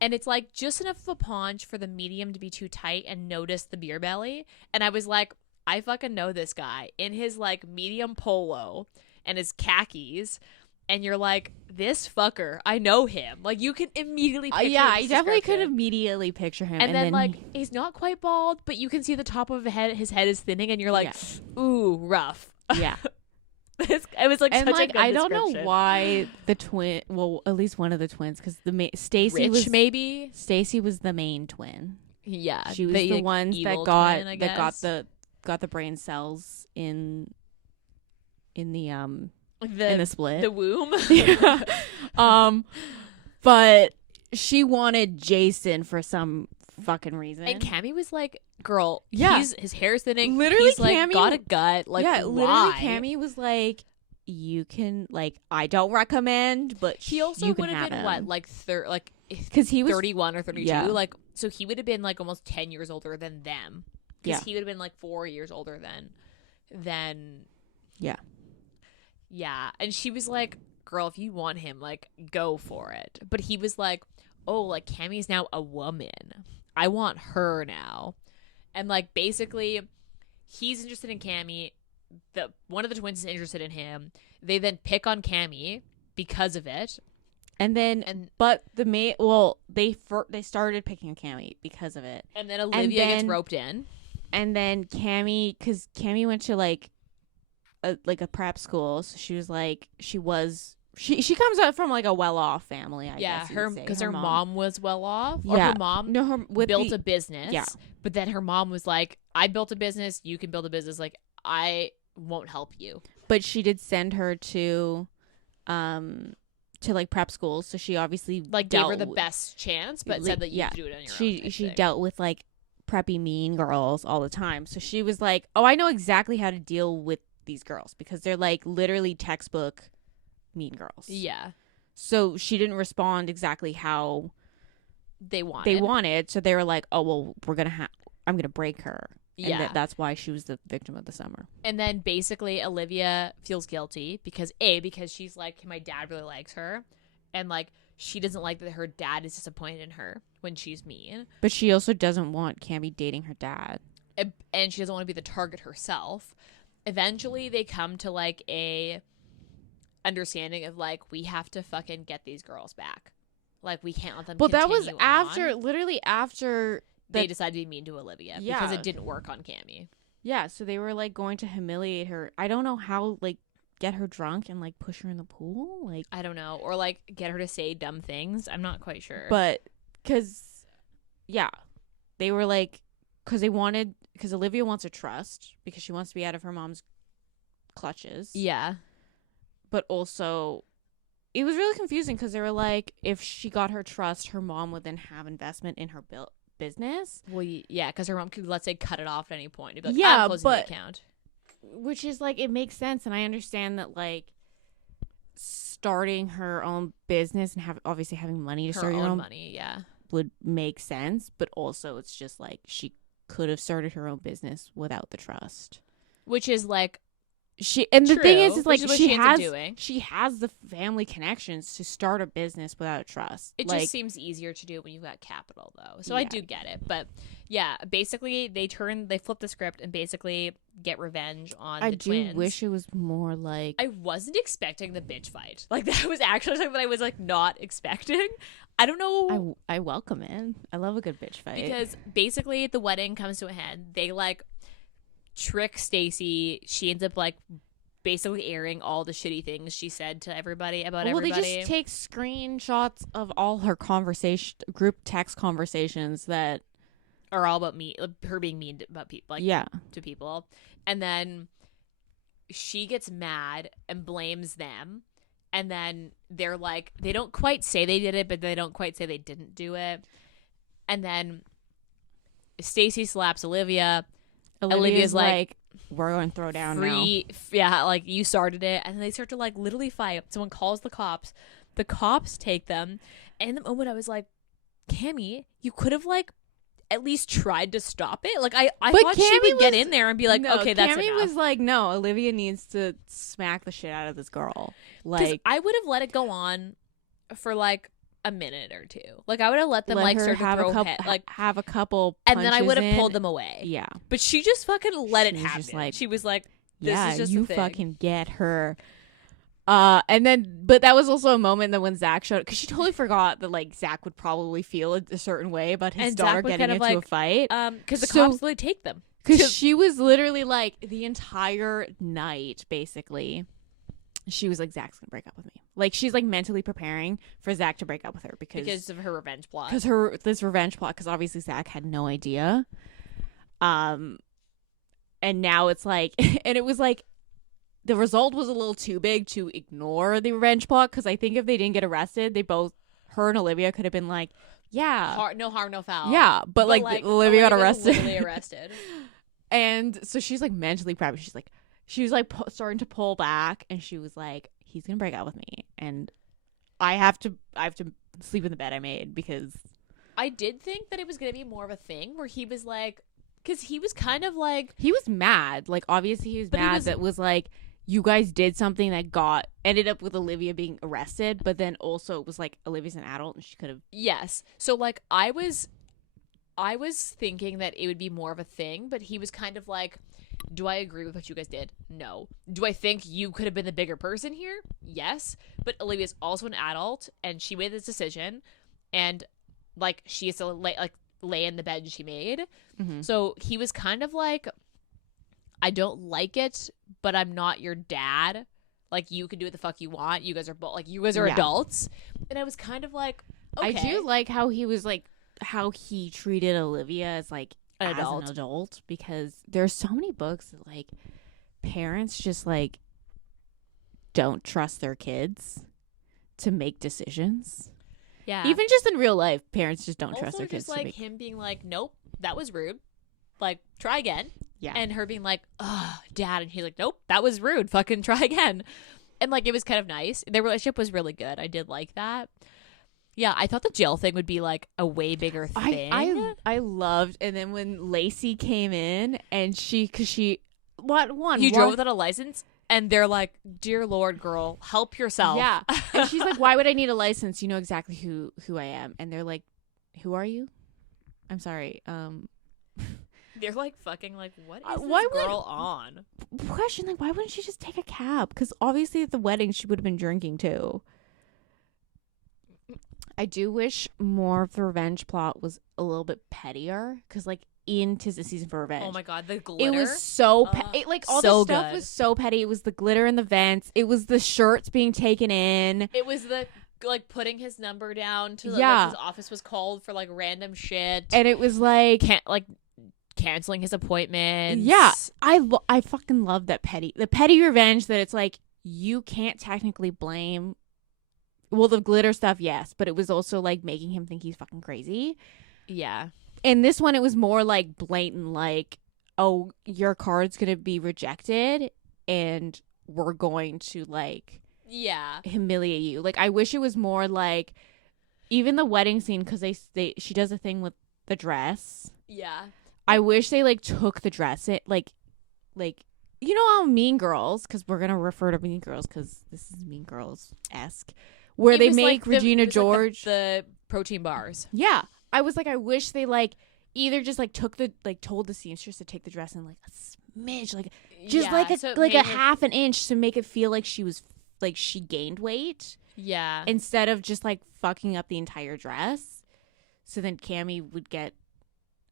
And it's, like, just enough of a paunch for the medium to be too tight and notice the beer belly. And I was like, I fucking know this guy in his, like, medium polo and his khakis. And you're like, this fucker, I know him. Like, you can immediately picture yeah, I definitely could immediately picture him. And then, like, he's not quite bald, but you can see the top of his head is thinning. And you're like, ooh, rough. Yeah. It was, like, and, such like, a good I don't know description. why the twin, well, at least one of the twins, because Stacy Rich, was maybe. Stacy was the main twin. Yeah, she was the like, ones that got the brain cells in the split, the womb. Yeah. But she wanted Jason for some fucking reason. And Cammy was like, "Girl, Yeah. his hair's thinning. Literally, he's like Cammy- got a gut. Like, yeah, why?" literally, Cammy was like, "You can like, I don't recommend, but He also you can would have been him. what, like because he was 31 or 32. Yeah. Like, so he would have been like almost 10 years older than them. Because Yeah. he would have been like 4 years older than. Yeah. Yeah. And she was like, "Girl, if you want him, like, go for it." But he was like, "Oh, like, Cammy's now a woman. I want her now." And like, basically, he's interested in Cammy. One of the twins is interested in him. They then pick on Cammy because of it. But they started picking Cammy because of it. And then Olivia gets roped in. And then Cammy, because Cammy went to like a prep school, so she was like, she comes out from like a well-off family. I guess because her mom was well off. Yeah, or her mom built a business. Yeah, but then her mom was like, "I built a business. You can build a business. Like, I won't help you." But she did send her to like prep schools, so she obviously like gave her the best chance, but said that you could do it on your own. She dealt with like preppy mean girls all the time, so she was like, "Oh, I know exactly how to deal with these girls because they're like literally textbook mean girls." Yeah. So she didn't respond exactly how they wanted. So they were like, "Oh, well, I'm gonna break her." Yeah. And that's why she was the victim of the summer. And then basically Olivia feels guilty because she's like, my dad really likes her. And like, she doesn't like that her dad is disappointed in her when she's mean. But she also doesn't want Cammy dating her dad. And she doesn't want to be the target herself. Eventually they come to like a understanding of like, we have to fucking get these girls back. Like, we can't let them continue. But that was on. after they decided to be mean to Olivia because it didn't work on Cammy. Yeah, so they were like going to humiliate her. I don't know how, like, get her drunk and like push her in the pool. Like, I don't know, or like get her to say dumb things. I'm not quite sure. But they were like, because Olivia wants a trust because she wants to be out of her mom's clutches. Yeah, but also, it was really confusing because they were like, if she got her trust, her mom would then have investment in her business. Well, yeah, because her mom could, let's say, cut it off at any point. It'd be like, I'm closing the account. Which is like, it makes sense, and I understand that like starting her own business and obviously having money to start your own money, would make sense. But also, it's just like she could have started her own business without the trust, which is like. The thing is like she has the family connections to start a business without trust. It just seems easier to do when you've got capital, though. So I do get it, but yeah, basically they flip the script and basically get revenge on the twins. I do wish it was more like. I wasn't expecting the bitch fight. Like, that was actually something that I was like not expecting. I don't know. I welcome it. I love a good bitch fight because basically the wedding comes to a head. They like. Trick Stacy. She ends up like basically airing all the shitty things she said to everybody about everybody. Well, they just take screenshots of all her group text conversations that are all about her being mean about people, to people, and then she gets mad and blames them, and then they're like, they don't quite say they did it, but they don't quite say they didn't do it, and then Stacy slaps Olivia. Olivia's like, we're going to throw down now. Yeah, like, you started it. And then they start to like literally fight. Someone calls the cops. The cops take them. And in the moment I was like, Cammy, you could have like at least tried to stop it. Like, I thought she would get in there and be like, okay, that's enough. Cammy was like, no, Olivia needs to smack the shit out of this girl. Like, I would have let it go on for like a minute or two. Like, I would have let them like start to throw have a couple punches, and then I would have pulled them away. Yeah, but she just fucking let it happen. She was like, "This is just you a thing. Fucking get her." And then, but that was also a moment that when Zach showed, because she totally forgot that like Zach would probably feel a certain way about his daughter getting into a fight. Because the cops literally take them. Because she was literally like the entire night, basically. She was like, Zach's gonna break up with me. Like, she's like mentally preparing for Zach to break up with her because of her revenge plot. This revenge plot. Because obviously Zach had no idea. And now it's like, and it was like, the result was a little too big to ignore the revenge plot. Because I think if they didn't get arrested, her and Olivia could have been like, Yeah. No harm, no foul. Yeah, but like Olivia got arrested. Literally arrested. And so she's like mentally prepped. She was like starting to pull back, and she was like, he's gonna break out with me, and I have to sleep in the bed I made, because I did think that it was gonna be more of a thing where he was like, because he was kind of like, he was mad. Like, obviously he was mad that was like, you guys did something that ended up with Olivia being arrested, but then also it was like Olivia's an adult and she could have. Yes. So like I was thinking that it would be more of a thing, but he was kind of like, do I agree with what you guys did? No. Do I think you could have been the bigger person here? Yes. But Olivia's also an adult, and she made this decision, and like she has to lay in the bed she made. Mm-hmm. So he was kind of like, I don't like it, but I'm not your dad. Like, you can do what the fuck you want. You guys are both, like, you guys are adults. And I was kind of like, okay. I do like how he was like, how he treated Olivia as like an adult, because there's so many books that like parents just like don't trust their kids to make decisions. Yeah. Even just in real life, parents just don't trust their kids. Also, just like him being like, nope, that was rude. Like, try again. Yeah. And her being like, oh, dad. And he's like, nope, that was rude. Fucking try again. And like, it was kind of nice. Their relationship was really good. I did like that. Yeah, I thought the jail thing would be like a way bigger thing. I loved, and then when Lexi came in and he drove without a license, and they're like, dear Lord, girl, help yourself. Yeah. And she's like, why would I need a license? You know exactly who I am. And they're like, who are you? I'm sorry. They're like fucking like, what is this girl on? Question, like, why wouldn't she just take a cab? Because obviously at the wedding she would have been drinking too. I do wish more of the revenge plot was a little bit pettier, because like in 'Tis the Season for Revenge, oh my god, the glitter, it was so like all so the stuff was so petty. It was the glitter in the vents, it was the shirts being taken in, it was the like putting his number down to like, his office was called for like random shit, and it was like canceling his appointments. Yeah, I fucking love that the petty revenge, that it's like you can't technically blame. Well, the glitter stuff, yes, but it was also like making him think he's fucking crazy. Yeah. In this one, it was more like blatant, like, oh, your card's gonna be rejected, and we're going to like, humiliate you. Like, I wish it was more like, even the wedding scene, because she does a thing with the dress. Yeah. I wish they like took the dress like you know how Mean Girls, because we're gonna refer to Mean Girls because this is Mean Girls-esque, where they make Regina George the protein bars. Yeah, I was like, I wish they like either just like told the seamstress to take the dress and like a smidge, like just like a half an inch to make it feel like she was like she gained weight. Yeah, instead of just like fucking up the entire dress. So then Cammie would get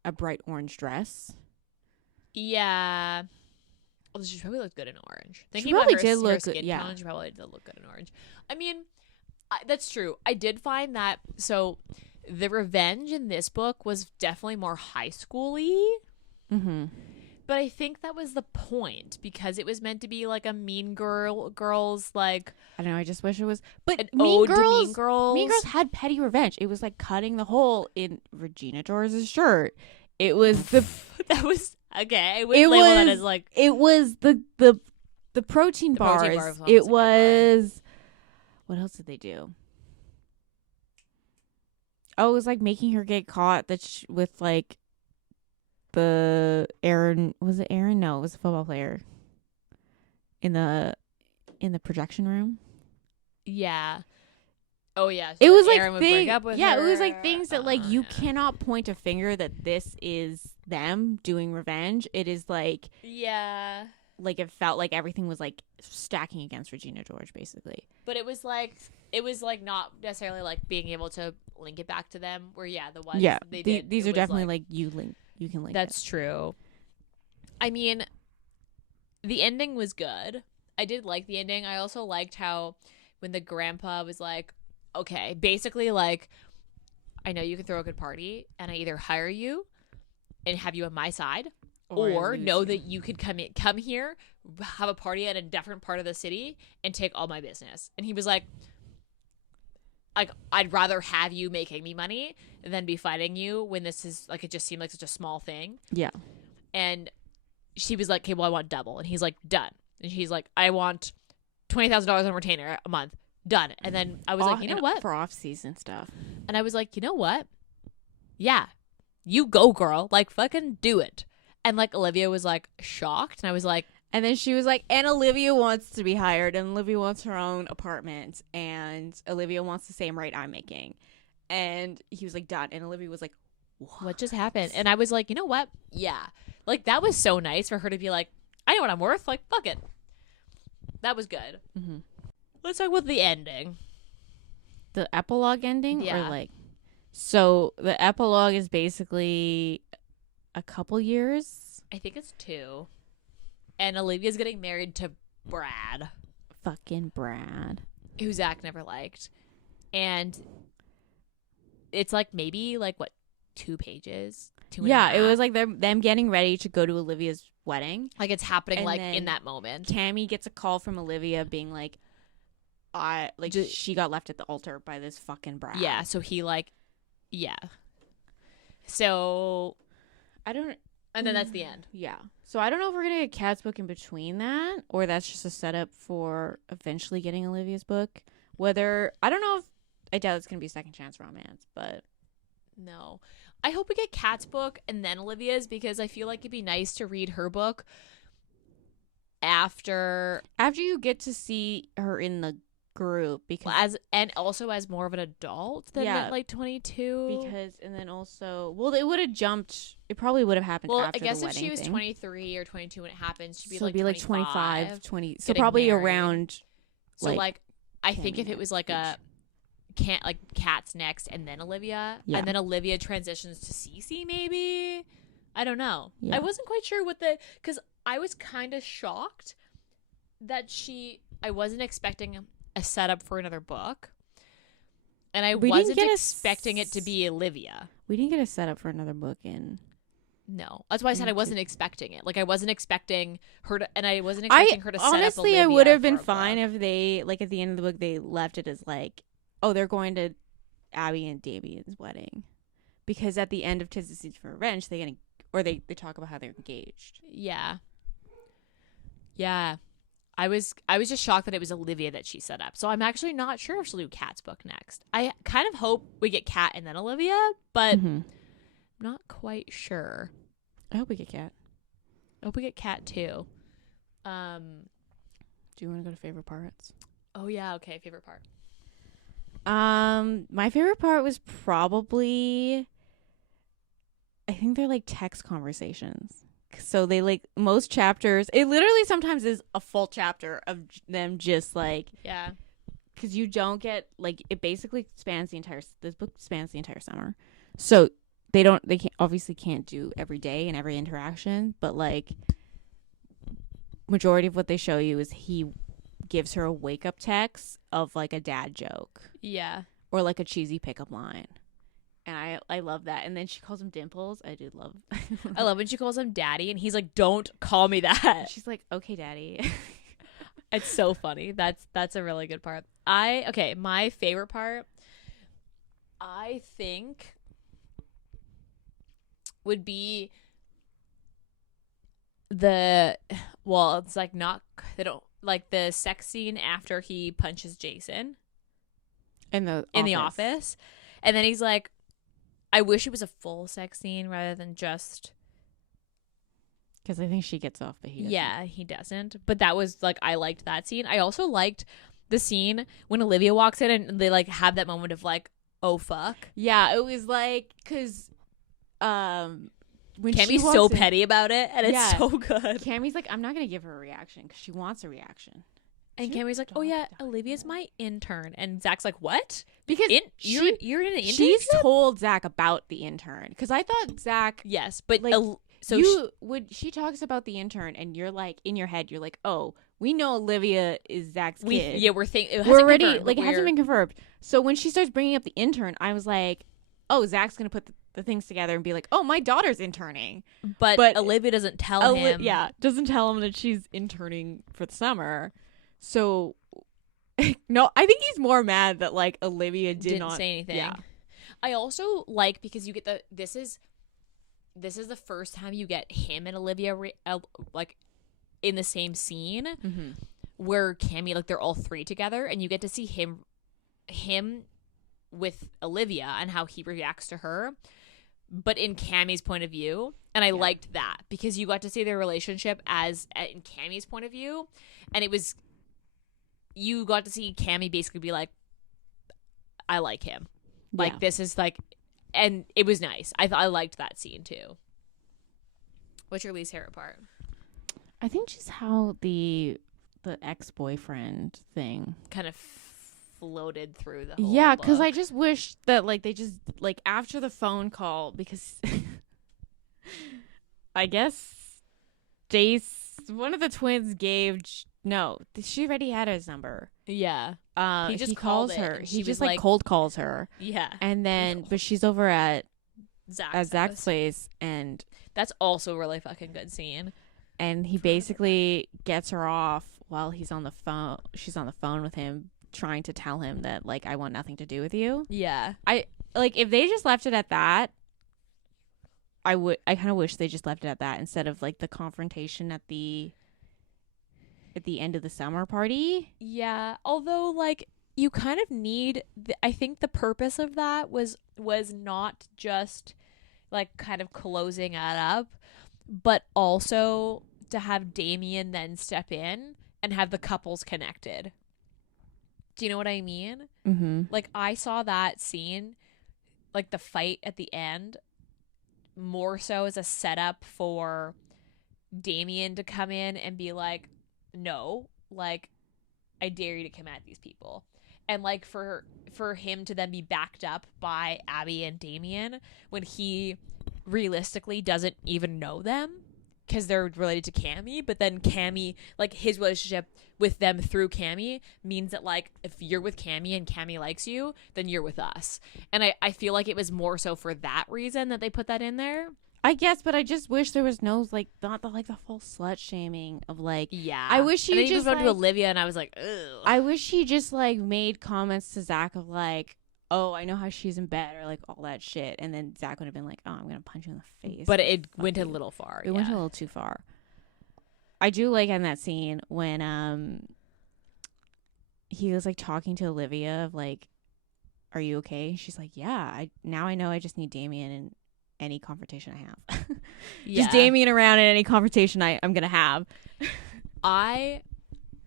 a bright orange dress. Yeah. Well, she probably looked good in orange. She probably did look good. Yeah, tone, she probably did look good in orange. I mean, that's true. I did find that. So, the revenge in this book was definitely more high school-y. Mm-hmm. But I think that was the point, because it was meant to be like a Mean Girls, like, I don't know. I just wish it was. But Mean Girls had petty revenge. It was like cutting the hole in Regina George's shirt. It was that was okay. I would label that as like, it was the protein bars. Protein bar it was. What else did they do? Oh, it was like making her get caught with like the Aaron. Was it Aaron? No, it was a football player in the projection room. Yeah. Oh yeah. So it was like Aaron would break up with her. It was like things that like you cannot point a finger that this is them doing revenge. It is like, yeah, like it felt like everything was like stacking against Regina George basically. But it was like not necessarily like being able to link it back to them. Where the ones they did. These are definitely like you can link. That's true. I mean, the ending was good. I did like the ending. I also liked how when the grandpa was like, okay, basically like, I know you can throw a good party, and I either hire you and have you on my side, or know that you could come here, have a party at a different part of the city, and take all my business. And he was like, like, I'd rather have you making me money than be fighting you when this is, like, it just seemed like such a small thing. Yeah. And she was like, okay, well, I want double. And he's like, done. And she's like, I want $20,000 on retainer a month. Done. And then I was like, you know what? For off-season stuff. And I was like, you know what? Yeah. You go, girl. Like, fucking do it. And, like, Olivia was, like, shocked. And I was like. And then she was like, and Olivia wants to be hired. And Olivia wants her own apartment. And Olivia wants the same rate I'm making. And he was like, done. And Olivia was like, what just happened? And I was like, you know what? Yeah. Like, that was so nice for her to be like, I know what I'm worth. Like, fuck it. That was good. Mm-hmm. Let's talk about the ending. The epilogue ending? Yeah. Or like, so the epilogue is basically a couple years? I think it's 2. And Olivia's getting married to Brad. Fucking Brad. Who Zach never liked. And it's like maybe like, what, 2 pages? 2 and a half? It was like them getting ready to go to Olivia's wedding. Like, it's happening, And like, then in that moment. Tammy gets a call from Olivia being like, she got left at the altar by this fucking Brad. Yeah, so he, like, yeah. So, I don't... And then that's the end. Yeah. So I don't know if we're going to get Kat's book in between that, or that's just a setup for eventually getting Olivia's book. Whether... I don't know if... I doubt it's going to be second chance romance, but... No. I hope we get Kat's book and then Olivia's, because I feel like it'd be nice to read her book after you get to see her in the group, because and also as more of an adult than at like 22. Because and then also, well, it would have jumped. It probably would have happened. Well, after I guess the if she was thing. 23 or 22 when it happened, she'd be so like it'd be like 25, 20. So probably married. Around. So like I think if it was like a Kat's next and then Olivia, and then Olivia transitions to Cece, maybe. I don't know. Yeah. I wasn't quite sure because I was kind of shocked that I wasn't expecting a setup for another book, and I wasn't expecting it to be Olivia. We didn't get a setup for another book in. No, that's why I said I wasn't expecting it. Like, I wasn't expecting her to, and I wasn't expecting her to set up honestly, Olivia. I would have been fine if they, like, at the end of the book, they left it as like, oh, they're going to Abby and Damien's wedding, because at the end of Tis the Season for Revenge, they talk about how they're engaged. Yeah. I was just shocked that it was Olivia that she set up. So I'm actually not sure if she'll do Kat's book next. I kind of hope we get Kat and then Olivia, but I'm not quite sure. I hope we get Kat. I hope we get Kat too. Do you want to go to favorite parts? Oh yeah, okay, favorite part. My favorite part was probably, I think they're like text conversations. So they like most chapters, it literally sometimes is a full chapter of them just like, yeah, because you don't get like, it basically spans this book spans the entire summer. So they obviously can't do every day and every interaction, but like majority of what they show you is he gives her a wake up text of like a dad joke. Yeah. Or like a cheesy pickup line. And I love that. And then she calls him Dimples. I did love. I love when she calls him Daddy, and he's like, "Don't call me that." She's like, "Okay, Daddy." It's so funny. That's a really good part. My favorite part, I think, would be it's like not, they don't like the sex scene after he punches Jason in the office. And then he's like, I wish it was a full sex scene rather than just, because I think she gets off, but he doesn't. Yeah, he doesn't. But that was like, I liked that scene. I also liked the scene when Olivia walks in and they like have that moment of like, oh fuck. Yeah, it was like, because when Cammy's so petty about it, and it's so good. Cammy's like, I'm not gonna give her a reaction because she wants a reaction. And Cammy's like, oh yeah, Olivia's my intern. And Zach's like, what? Because you're in an internship? She's told Zach about the intern. Because I thought Zach... Yes, but like, she talks about the intern, and you're like, in your head, you're like, oh, we know Olivia is Zach's kid. Yeah, we're already, like, it hasn't been confirmed. So when she starts bringing up the intern, I was like, oh, Zach's going to put the things together and be like, oh, my daughter's interning. But Olivia doesn't tell him. Yeah, doesn't tell him that she's interning for the summer. So No, I think he's more mad that like Olivia didn't not say anything. Yeah. I also like because you get this is the first time you get him and Olivia like in the same scene where Cammy, like they're all three together, and you get to see him with Olivia and how he reacts to her, but in Cammy's point of view. And I liked that because you got to see their relationship in Cammy's point of view, and you got to see Cammy basically be like, I like him. Like, this is like, and it was nice. I liked that scene too. What's your least favorite part? I think just how the ex-boyfriend thing kind of floated through the whole Yeah, because book. I just wish that like they just like after the phone call, because I guess one of the twins gave no, she already had his number. Yeah. He just calls her. He just like cold calls her. Yeah. And then but she's over at Zach's place, and that's also a really fucking good scene. And he basically gets her off while he's on the phone. She's on the phone with him, trying to tell him that like I want nothing to do with you. Yeah. I like if they just left it at that. I kind of wish they just left it at that instead of like the confrontation at the end of the summer party. Yeah, although like you kind of need I think the purpose of that was not just like kind of closing it up, but also to have Damien then step in and have the couples connected. Do you know what I mean? Mm-hmm. Like I saw that scene, like the fight at the end, more so as a setup for Damien to come in and be like, no, like I dare you to come at these people. And like for him to then be backed up by Abby and Damien when he realistically doesn't even know them because they're related to Cammy, but then Cammy, like his relationship with them through Cammy means that like if you're with Cammy and Cammy likes you, then you're with us. And I feel like it was more so for that reason that they put that in there. I guess, but I just wish there was no like not the like the full slut shaming of like I wish he just went like, to Olivia and I was like, ugh. I wish he just like made comments to Zach of like, oh, I know how she's in bed or like all that shit, and then Zach would have been like, oh, I'm gonna punch you in the face. But it went a little far. It went a little too far. I do like in that scene when he was like talking to Olivia of like, are you okay? She's like, yeah. Now I know I just need Damien in any confrontation I have. Just Damien around in any confrontation I'm gonna have. My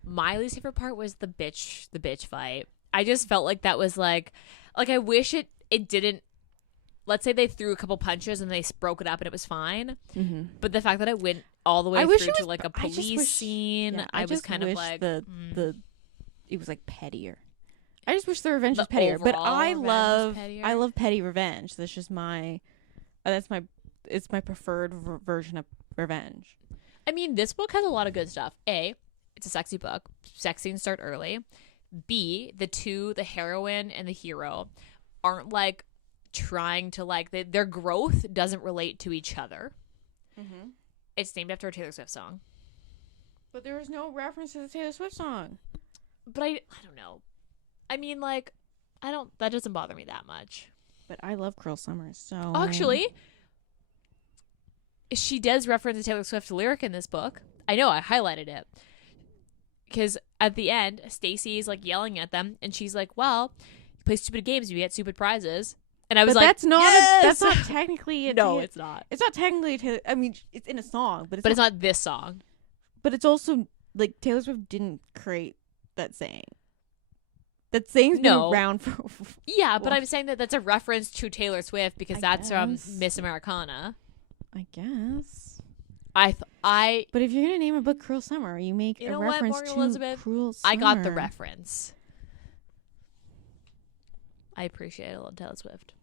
least favorite part was the bitch fight. I just felt like that was like I wish it didn't. Let's say they threw a couple punches and they broke it up and it was fine. Mm-hmm. But the fact that it went all the way through to like a police scene, yeah, I was kind of like it was like pettier. I just wish the revenge was pettier. But I love petty revenge. That's just my it's my preferred version of revenge. I mean, this book has a lot of good stuff. A, it's a sexy book. Sex scenes start early. B, the heroine and the hero aren't like trying to like their growth doesn't relate to each other. Mm-hmm. It's named after a Taylor Swift song, but there was no reference to the Taylor Swift song. But I don't know. I mean, like, that doesn't bother me that much. But I love Cruel Summer, so actually, she does reference a Taylor Swift lyric in this book. I know, I highlighted it. Because at the end, Stacy is like yelling at them, and she's like, well, you play stupid games, you get stupid prizes. And I was like, that's not yes! That's not technically a no, it's not. It's not technically a Taylor. I mean, it's in a song, but it's not this song. But it's also like Taylor Swift didn't create that saying. That saying's been around for yeah, but I'm saying that that's a reference to Taylor Swift because that's from Miss Americana. I guess. But if you're gonna name a book "Cruel Summer," you make a reference to Elizabeth? Cruel Summer. I got the reference. I appreciate it. I love Taylor Swift.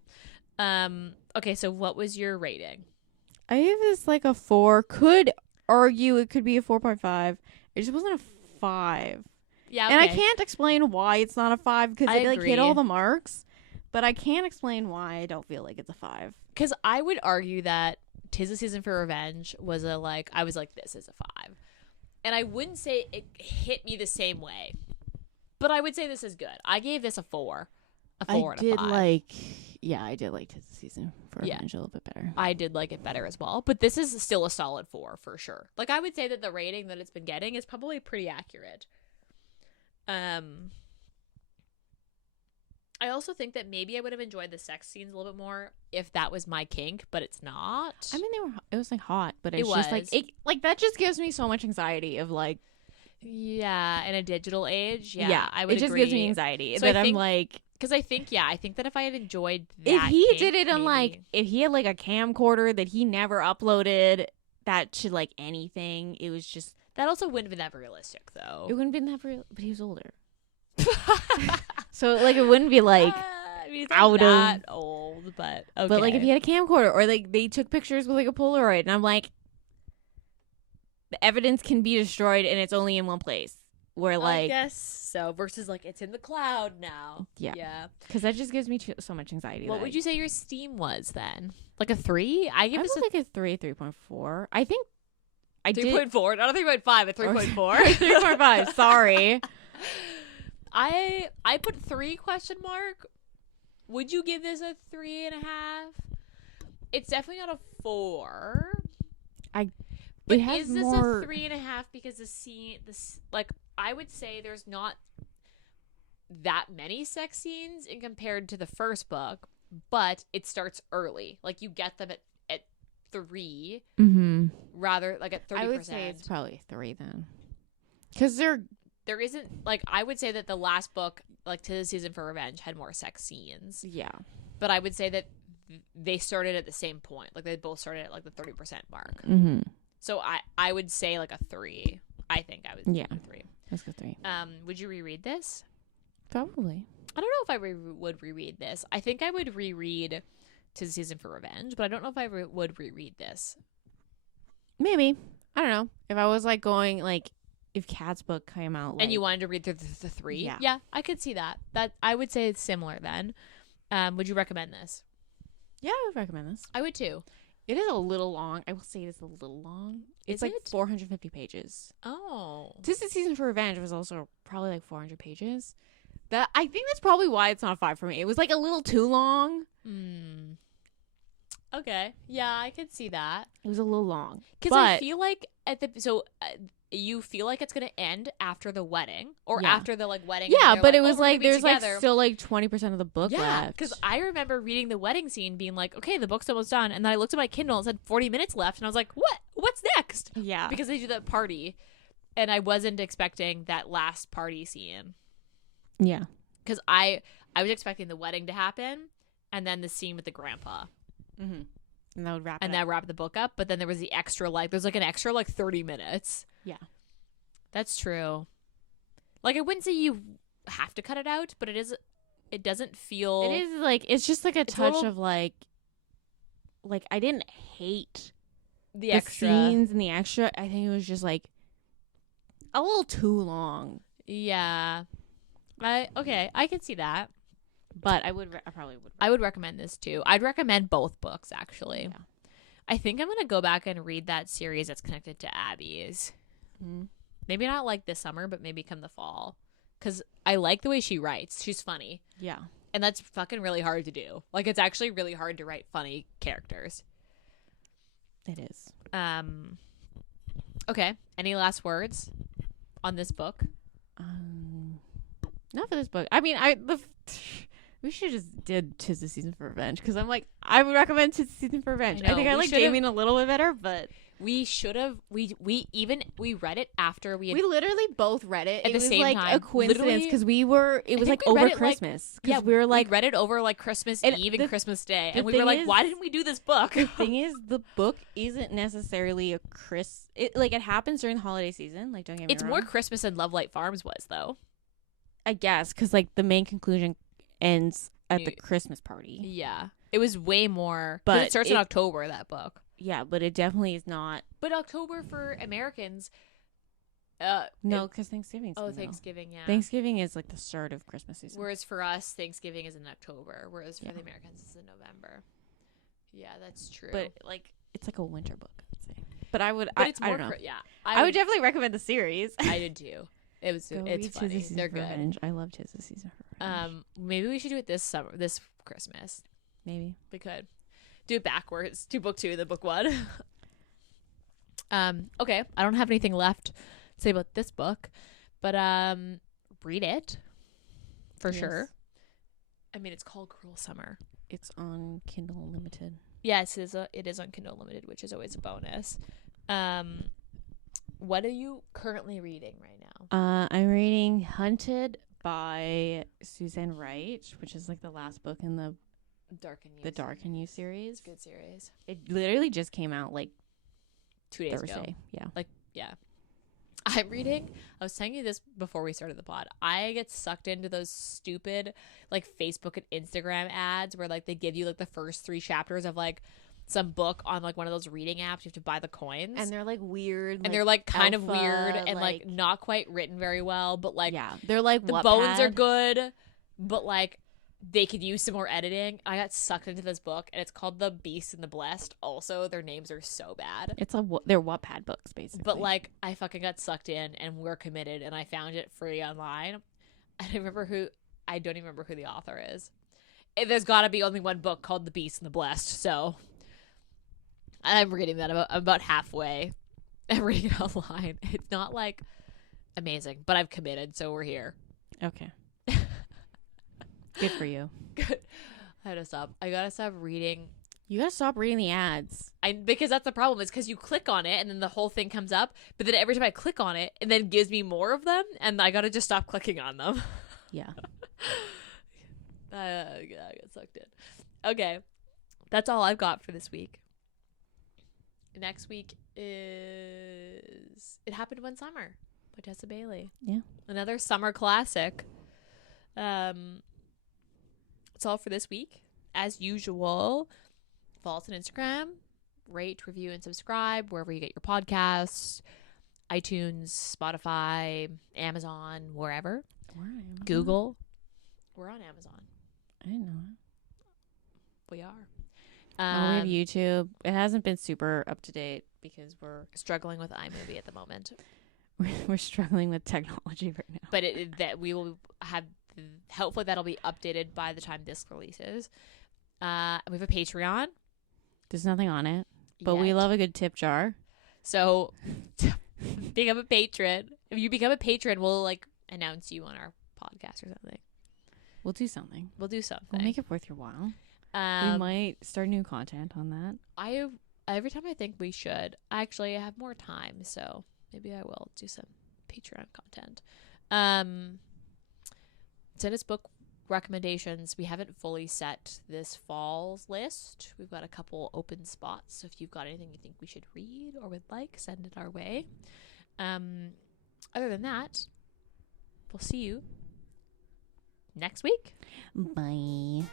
Okay, so what was your rating? I gave this like a 4. Could argue it could be a 4.5. It just wasn't a 5. Yeah, okay. And I can't explain why it's not a 5 because it like hit all the marks. But I can't explain why I don't feel like it's a 5. Because I would argue that "'Tis a Season for Revenge" was I was like, this is a 5. And I wouldn't say it hit me the same way. But I would say this is good. I gave this a 4. A 4 and a 5. I did like this season for Revenge a little bit better. I did like it better as well. But this is still a solid 4 for sure. Like, I would say that the rating that it's been getting is probably pretty accurate. I also think that maybe I would have enjoyed the sex scenes a little bit more if that was my kink, but it's not. I mean, it was like hot, but it's just like that just gives me so much anxiety of like, yeah, in a digital age, I would. It just gives me anxiety. So but I'm like, because I think that if I had enjoyed that, if he kink, did it on like, if he had like a camcorder that he never uploaded, that should like anything, it was just that also wouldn't have been that realistic though. It wouldn't have been that real, but he was older. So like it wouldn't be like I mean, he's not that old, but okay. But like if he had a camcorder or like they took pictures with like a Polaroid, and I'm like, the evidence can be destroyed and it's only in one place. Where like, I guess so. Versus like it's in the cloud now. Yeah. Because that just gives me so much anxiety. What would you say your Steam was then? Like a 3? I give this like a 3.4. I think I 3.4, not a 3.5, a 3.4. 3.5. Sorry. I put 3 question mark. Would you give this a 3.5? It's definitely not a 4. But is this a 3.5 because the scene, like I would say there's not that many sex scenes in compared to the first book, but it starts early. Like you get them at 3, rather like at 30%. I would say it's probably 3 then, because there isn't like I would say that the last book, like To the Season for Revenge, had more sex scenes. Yeah, but I would say that they started at the same point. Like they both started at like the 30% mark. So I would say like a 3. I think I would say a 3. Let's go 3. Would you reread this? Probably. I don't know if I would reread this. I think I would reread To the Season for Revenge, but I don't know if I would reread this. Maybe. I don't know. If I was like going like if Kat's book came out like, and you wanted to read through the 3, yeah, I could see that. That I would say it's similar then. Would you recommend this? Yeah, I would recommend this. I would too. It is a little long. I will say it is a little long. It's like 450 pages. Oh. Tis the Season for Revenge was also probably like 400 pages. I think that's probably why it's not a 5 for me. It was like a little too long. Okay. Yeah, I could see that. It was a little long. Because I feel like you feel like it's going to end after the wedding or after the like wedding. Yeah, but it was like there's like still like 20% of the book left. Because I remember reading the wedding scene being like, okay, the book's almost done. And then I looked at my Kindle and it said 40 minutes left. And I was like, what? What's next? Yeah. Because they do that party. And I wasn't expecting that last party scene. Yeah. Because I was expecting the wedding to happen and then the scene with the grandpa. Mm-hmm. And that would wrap that wrapped the book up. But then there was the extra there's like an extra 30 minutes. Yeah. That's true. Like I wouldn't say you have to cut it out, but it doesn't feel. It is like it's just like a touch of like I didn't hate the extra scenes and the extra. I think it was just like a little too long. Yeah. I can see that. But I probably would. I would recommend this too. I'd recommend both books actually. Yeah. I think I'm gonna go back and read that series that's connected to Abby's. Maybe not like this summer, but maybe come the fall. Because I like the way she writes. She's funny. Yeah. And that's fucking really hard to do. Like it's actually really hard to write funny characters. It is. Okay. Any last words on this book? Not for this book. I mean, we should just did Tis the Season for Revenge because I'm like I would recommend Tis the Season for Revenge. I think I like Deeming a little bit better, but we should have we read it after we literally both read it at the same time. It was like a coincidence because it was like over Christmas. Yeah, we were like we read it over like Christmas Eve and Christmas Day, and we were like, why didn't we do this book? The thing is, the book isn't necessarily a it happens during the holiday season. Like don't get me wrong. It's more Christmas than Love Light Farms was though. I guess because like the main conclusion ends at the Christmas party. Yeah, it was way more. But it starts in October. That book. Yeah, but it definitely is not. But October for Americans. No, because Thanksgiving. Thanksgiving. Yeah, Thanksgiving is like the start of Christmas season. Whereas for us, Thanksgiving is in October. Whereas for the Americans, it's in November. Yeah, that's true. But like, it's like a winter book, I'd say. But I would. But it's more. I don't know. Yeah, I would definitely recommend the series. I did too. It's funny. They're good. Revenge. I loved his season for Revenge. Maybe we should do it this Christmas. Maybe we could do it backwards. Do book 2 then book 1. Okay. I don't have anything left to say about this book, but read it for sure. I mean, it's called Cruel Summer. It's on Kindle Unlimited. Yes, it is on Kindle Unlimited, which is always a bonus. What are you currently reading right now? I'm reading Hunted by Suzanne Wright, which is like the last book in the Dark and You series. It's a good series. It literally just came out like 2 days Thursday. ago. Yeah. I'm reading. I was telling you this before we started the pod. I get sucked into those stupid like Facebook and Instagram ads where like they give you like the first 3 chapters of like some book on like one of those reading apps. You have to buy the coins, and they're like weird, and they're like kind of weird and like not quite written very well. But like they're like the bones are good, but like they could use some more editing. I got sucked into this book, and it's called The Beast and the Blessed. Also, their names are so bad. They're Wattpad books, basically. But like, I fucking got sucked in, and we're committed, and I found it free online. I don't even remember who the author is. There's got to be only one book called The Beast and the Blessed. So I'm reading that about halfway. I'm reading it online. It's not like amazing, but I've committed, so we're here. Okay. Good for you. Good. I gotta stop reading. You gotta stop reading the ads. Because that's the problem. Is because you click on it and then the whole thing comes up. But then every time I click on it, it then gives me more of them, and I gotta just stop clicking on them. Yeah. I got sucked in. Okay, that's all I've got for this week. Next week is It Happened One Summer by Tessa Bailey. Yeah. Another summer classic. That's all for this week. As usual, follow us on Instagram, rate, review, and subscribe wherever you get your podcasts. iTunes, Spotify, Amazon, wherever. We're on Amazon. Google. We're on Amazon. I didn't know it. We are. We have YouTube. It hasn't been super up to date because we're struggling with iMovie at the moment. We're struggling with technology right now. But that we will have. Hopefully that'll be updated by the time this releases. We have a Patreon. There's nothing on it, but we love a good tip jar. So become a patron. If you become a patron, we'll like announce you on our podcast or something. We'll do something. We'll make it worth your while. We might start new content on that. Every time I think we should, I have more time, so maybe I will do some Patreon content. Send us book recommendations. We haven't fully set this fall's list. We've got a couple open spots. So if you've got anything you think we should read or would like, send it our way. Other than that, we'll see you next week. Bye.